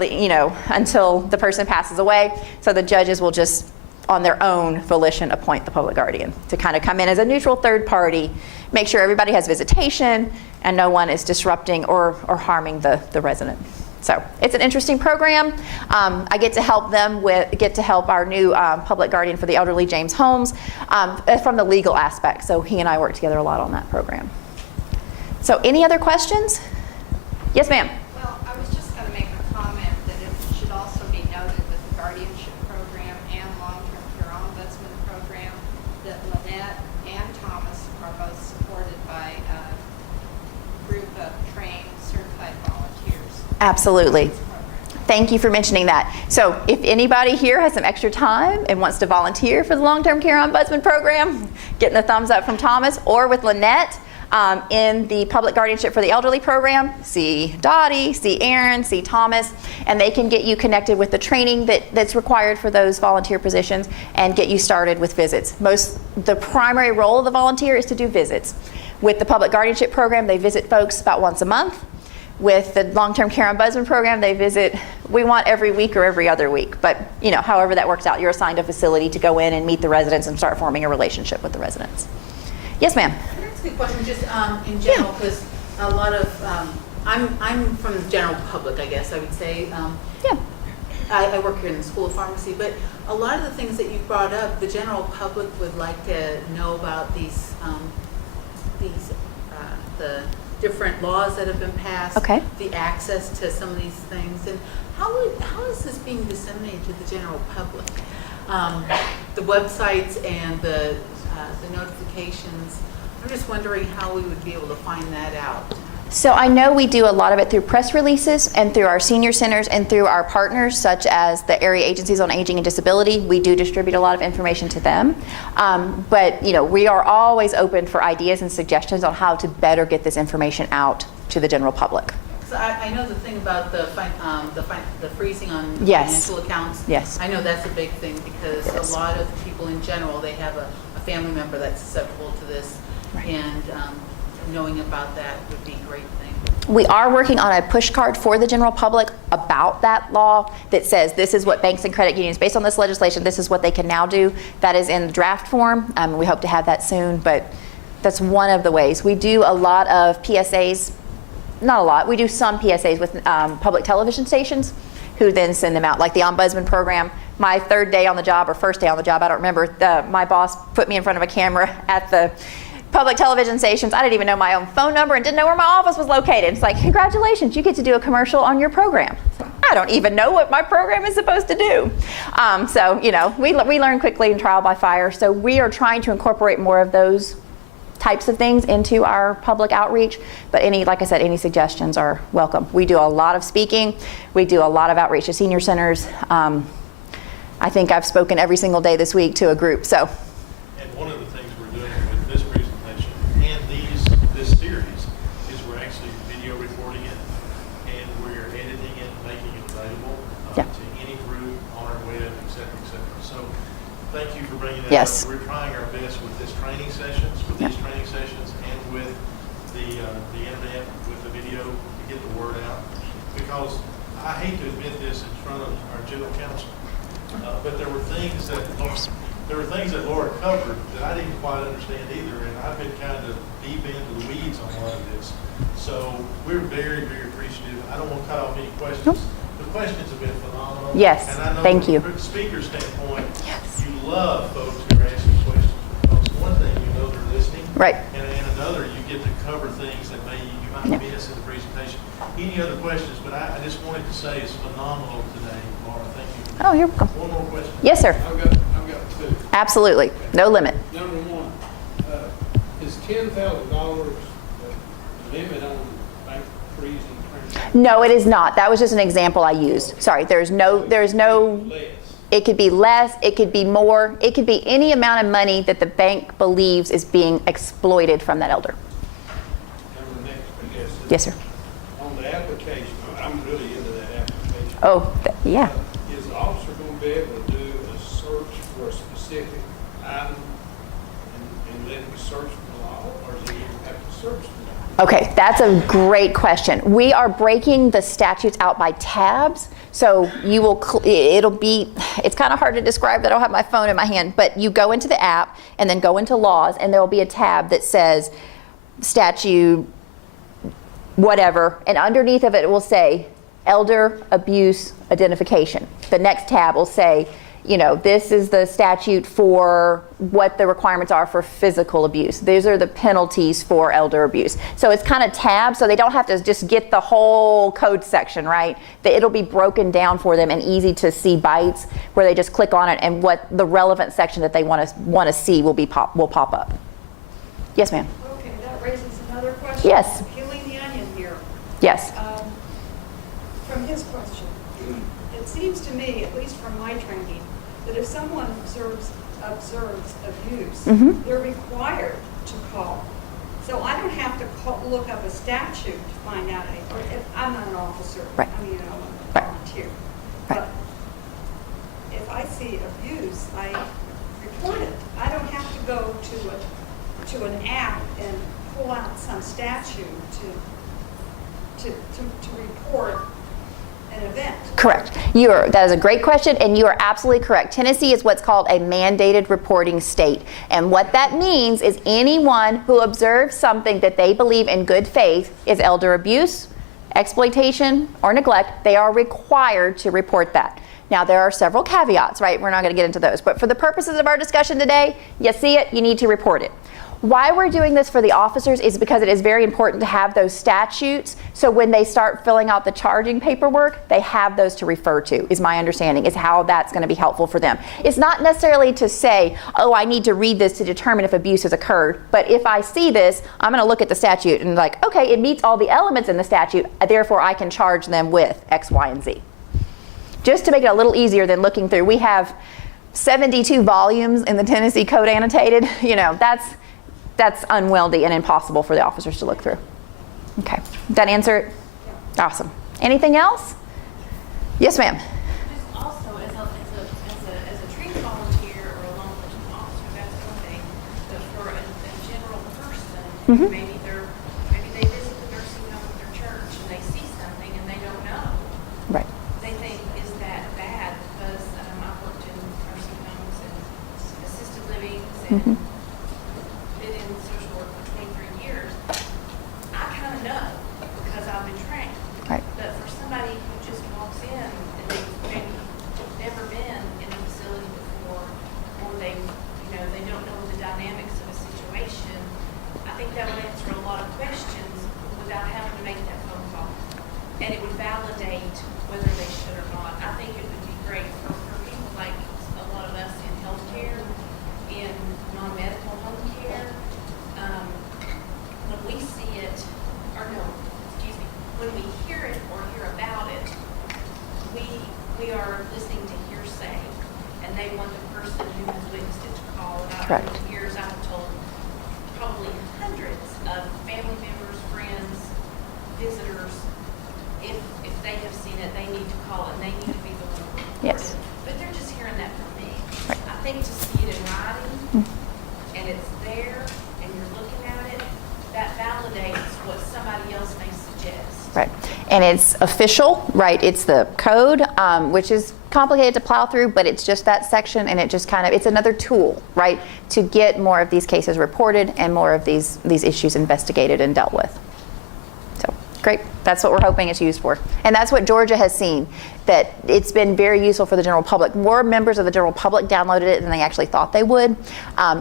until the person passes away. So the judges will just, on their own volition, appoint the public guardian to kind of come in as a neutral third party, make sure everybody has visitation, and no one is disrupting or harming the resident. So it's an interesting program. I get to help our new public guardian for the elderly, James Holmes, from the legal aspect. So he and I work together a lot on that program. So any other questions? Yes, ma'am. Well, I was just going to make a comment that it should also be noted that the guardianship program and long-term care ombudsman program, that Lynette and Thomas Absolutely. Thank you for mentioning that. So if anybody here has some extra time and wants to volunteer for the Long-Term Care Ombudsman Program, getting the thumbs up from Thomas, or with Lynette in the Public Guardianship for the Elderly Program, see Dottie, see Aaron, see Thomas, and they can get you connected with the training that's required for those volunteer positions and get you started with visits. The primary role of the volunteer is to do visits. With the Public Guardianship Program, they visit folks about once a month. With the Long-Term Care Ombudsman Program, they visit, we want every week or every other week, but however that works out, you're assigned a facility to go in and meet the residents and start forming a relationship with the residents. Yes, ma'am. Can I ask you a question, just in general, because a lot of, I'm from the general public, I guess I would say. Yeah. I work here in the School of Pharmacy, but a lot of the things that you brought up, the general public would like to know about these the different laws that have been passed, Okay. the access to some of these things, and how is this being disseminated to the general public? The websites and the notifications. I'm just wondering how we would be able to find that out. So I know we do a lot of it through press releases and through our senior centers and through our partners, such as the Area Agencies on Aging and Disability. We do distribute a lot of information to them. But we are always open for ideas and suggestions on how to better get this information out to the general public. So I know the thing about the freezing on Yes. financial accounts. Yes. I know that's a big thing because Yes. a lot of people in general, they have a family member that's susceptible to this. Right. And knowing about that would be a great thing. We are working on a push card for the general public about that law that says this is what banks and credit unions, based on this legislation, this is what they can now do. That is in draft form. We hope to have that soon, but that's one of the ways. We do a lot of PSAs, not a lot, we do some PSAs with public television stations who then send them out, like the Ombudsman Program. My third day on the job, or first day on the job, I don't remember, my boss put me in front of a camera at the public television stations. I didn't even know my own phone number and didn't know where my office was located. It's like, congratulations, you get to do a commercial on your program. I don't even know what my program is supposed to do. So, we learn quickly and trial by fire. So we are trying to incorporate more of those types of things into our public outreach. But like I said, any suggestions are welcome. We do a lot of speaking. We do a lot of outreach to senior centers. I think I've spoken every single day this week to a group. So. And one of the things we're doing with this presentation and this series is we're actually video recording it, and we're editing it, making it available to any group on our web, et cetera, So thank you for bringing that Yes. up. We're trying our best with these training sessions, and with the internet, with the video, to get the word out. Because I hate to admit this in front of our general counsel, but there were things that Laura covered that I didn't quite understand either, and I've been kind of deep into the weeds on a lot of this. So we're very, very appreciative. I don't want to cut off any questions. Nope. The questions have been phenomenal. Yes, and I know thank you. From the speaker standpoint, you love folks who are asking questions, because one thing, they're listening. Right. And another, you get to cover things that you might miss in the presentation. Any other questions? But I just wanted to say it's phenomenal today, Laura. Thank you. Oh, you're welcome. One more question. Yes, sir. I've got two. Absolutely. No limit. Number one, is $10,000 the limit on bank freezing transactions? No, it is not. That was just an example I used. Sorry, there's no, Less. it could be less, it could be more, it could be any amount of money that the bank believes is being exploited from that elder. Number next, I guess. Yes, sir. On the application, I'm really into that application. Oh, yeah. Is the officer going to be able to do a search for a specific item and let me search for the law, or is he going to have to search for that? Okay, that's a great question. We are breaking the statutes out by tabs. So it's kind of hard to describe. I don't have my phone in my hand, but you go into the app and then go into laws, and there will be a tab that says statute, whatever, and underneath of it will say elder abuse identification. The next tab will say, this is the statute for what the requirements are for physical abuse. These are the penalties for elder abuse. So it's kind of tabbed, so they don't have to just get the whole code section, right? It'll be broken down for them and easy to see bites where they just click on it, and what the relevant section that they want to see will pop up. Yes, ma'am. Okay, that raises another question. Yes. Peeling the onion here. Yes. from his question. It seems to me, at least from my training, that if someone observes abuse, they're required to call. So I don't have to look up a statute to find out any, or if I'm not an officer, Right. I'm a volunteer. But if I see abuse, I report it. I don't have to go to an app and pull out some statute to report an event. Correct. That is a great question, and you are absolutely correct. Tennessee is what's called a mandated reporting state. And what that means is anyone who observes something that they believe in good faith is elder abuse, exploitation, or neglect, they are required to report that. Now, there are several caveats, right? We're not going to get into those. But for the purposes of our discussion today, you see it, you need to report it. Why we're doing this for the officers is because it is very important to have those statutes, so when they start filling out the charging paperwork, they have those to refer to, is my understanding, is how that's going to be helpful for them. It's not necessarily to say, oh, I need to read this to determine if abuse has occurred, but if I see this, I'm going to look at the statute and like, okay, it meets all the elements in the statute, therefore I can charge them with X, Y, and Z. Just to make it a little easier than looking through, we have 72 volumes in the Tennessee Code Annotated. You know, that's unwieldy and impossible for the officers to look through. Okay, did that answer it? Yeah. Awesome. Anything else? Yes, ma'am. Just also, as a trained volunteer or a law enforcement officer, that's one thing. But for a general person, maybe they visit the nursing home at their church and they see something and they don't know. Right. They think, is that bad? Because I've worked in nursing homes and assisted living and been in social work for 23 years. I kind of know because I've been trained. Right. But for somebody who just walks in and they've maybe never been in a facility before, or they don't know the dynamics of a situation, I think that would answer a lot of questions without having to make that phone call. And it would validate whether they should or not. I think it would be great for people like a lot of us in healthcare, in non-medical home care. When we see it, when we hear it or hear about it, we are listening to hearsay, and they want the person who has witnessed it to call. And Correct. over the years, I've told probably hundreds of family members, friends, visitors, if they have seen it, they need to call, and they need to be the one to report Yes. it. But they're just hearing that from me. Right. I think to see it in writing, and it's there, and you're looking at it, that validates what somebody else may suggest. Right. And it's official, right? It's the code, which is complicated to plow through, but it's just that section, and it just it's another tool, right, to get more of these cases reported and more of these issues investigated and dealt with. So, great. That's what we're hoping it's used for. And that's what Georgia has seen, that it's been very useful for the general public. More members of the general public downloaded it than they actually thought they would,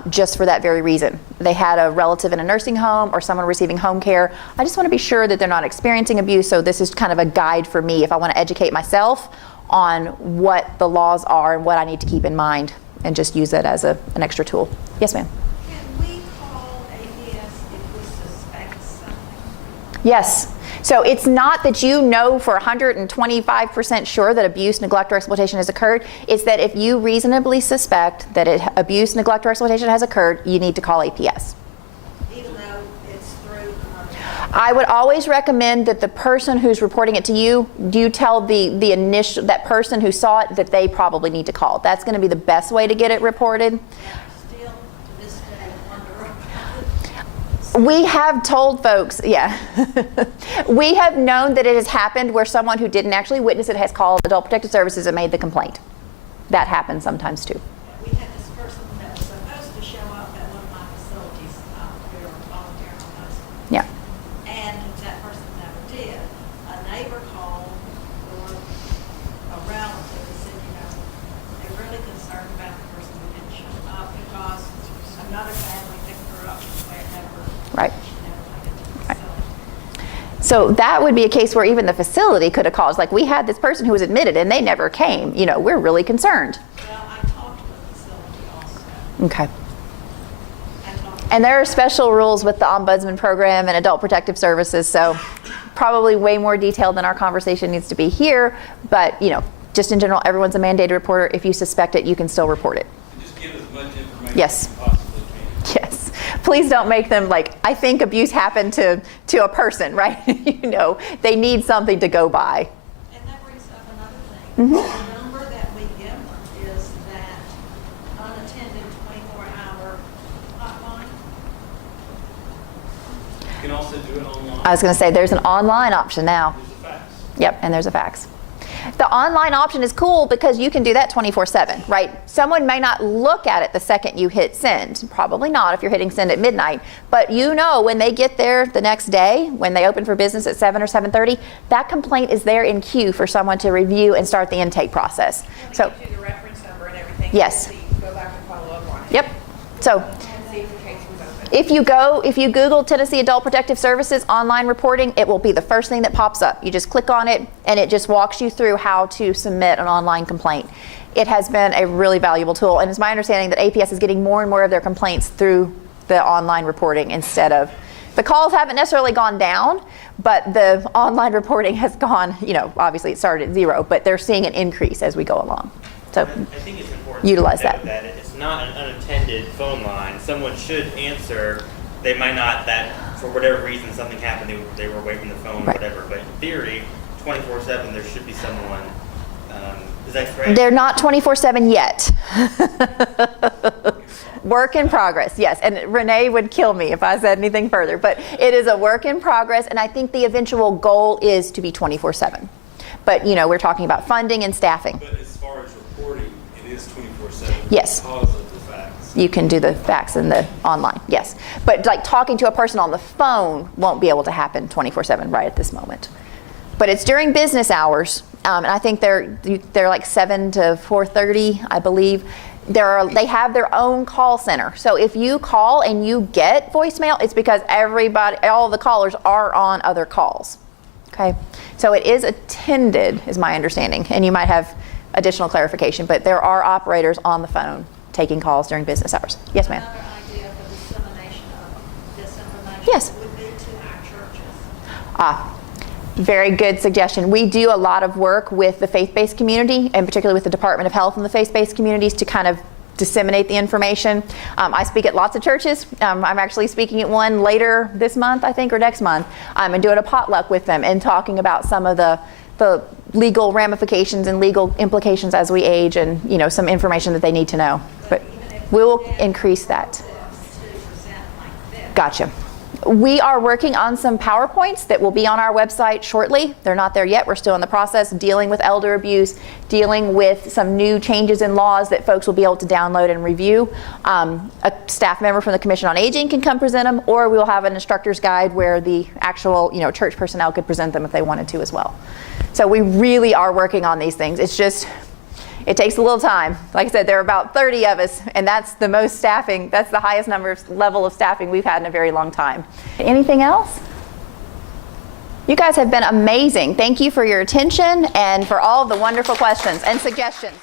just for that very reason. They had a relative in a nursing home or someone receiving home care. I just want to be sure that they're not experiencing abuse, so this is kind of a guide for me if I want to educate myself on what the laws are and what I need to keep in mind, and just use it as an extra tool. Yes, ma'am. Can we call APS if we suspect something? Yes. So it's not that you know for 125% sure that abuse, neglect, or exploitation has occurred. It's that if you reasonably suspect that abuse, neglect, or exploitation has occurred, you need to call APS. Even though it's through I would always recommend that the person who's reporting it to you, tell the initial, that person who saw it, that they probably need to call. That's going to be the best way to get it reported. still to this day wonder. We have told folks, we have known that it has happened where someone who didn't actually witness it has called Adult Protective Services and made the complaint. That happens sometimes too. We had this person that was supposed to show up at one of my facilities. We were volunteering on those. Yeah. And that person never did. A neighbor called, or a relative, and said, they're really concerned about the person who didn't show up because another family picked her up and never, Right. she never made it to the Right. facility. So that would be a case where even the facility could have called. It's like, we had this person who was admitted and they never came. We're really concerned. Well, I talked to the facility also. Okay. I talked And there are special rules with the Ombudsman program and Adult Protective Services, so probably way more detailed than our conversation needs to be here, but just in general, everyone's a mandated reporter. If you suspect it, you can still report it. Just give as much information Yes. as you possibly can. Yes. Please don't make them like, I think abuse happened to a person, right? They need something to go by. And that brings up another thing. Mhm. The number that we give them is that unattended 24-hour hotline. You can also do it online. I was going to say, there's an online option now. There's a fax. Yep, and there's a fax. The online option is cool because you can do that 24/7, right? Someone may not look at it the second you hit send. Probably not if you're hitting send at midnight. But when they get there the next day, when they open for business at 7 or 7:30, that complaint is there in queue for someone to review and start the intake process. So, It gives you the reference number and everything. Yes. So you can go back and follow up on it. yep. So, And see if the case was open. if you Google Tennessee Adult Protective Services online reporting, it will be the first thing that pops up. You just click on it, and it just walks you through how to submit an online complaint. It has been a really valuable tool, and it's my understanding that APS is getting more and more of their complaints through the online reporting instead of the calls haven't necessarily gone down, but the online reporting has gone. Obviously it started at 0, but they're seeing an increase as we go along. So I think it's important utilize to note that. that it's not an unattended phone line. Someone should answer. They might not, for whatever reason, something happened, they were away from the phone, Right. or whatever. But in theory, 24/7, there should be someone. Is that correct? They're not 24/7 yet. Work in progress, yes. And Renee would kill me if I said anything further, but it is a work in progress, and I think the eventual goal is to be 24/7. But we're talking about funding and staffing. But as far as reporting, it is 24/7. Yes. Because of the fax. You can do the fax and the online, yes. But like talking to a person on the phone won't be able to happen 24/7 right at this moment. But it's during business hours, and I think they're like 7 to 4:30, I believe. They have their own call center. So if you call and you get voicemail, it's because all the callers are on other calls. Okay, so it is attended, is my understanding, and you might have additional clarification, but there are operators on the phone taking calls during business hours. Yes, ma'am. Another idea for dissemination of this information Yes. would be to our churches. Very good suggestion. We do a lot of work with the faith-based community, and particularly with the Department of Health and the faith-based communities to kind of disseminate the information. I speak at lots of churches. I'm actually speaking at one later this month, I think, or next month, and doing a potluck with them and talking about some of the legal ramifications and legal implications as we age, and some information that they need to know. But we will increase that. Gotcha. We are working on some PowerPoints that will be on our website shortly. They're not there yet. We're still in the process dealing with elder abuse, dealing with some new changes in laws that folks will be able to download and review. A staff member from the Commission on Aging can come present them, or we will have an instructor's guide where the actual church personnel could present them if they wanted to as well. So we really are working on these things. It's just, it takes a little time. Like I said, there are about 30 of us, and that's the most staffing. That's the highest level of staffing we've had in a very long time. Anything else? You guys have been amazing. Thank you for your attention and for all of the wonderful questions and suggestions.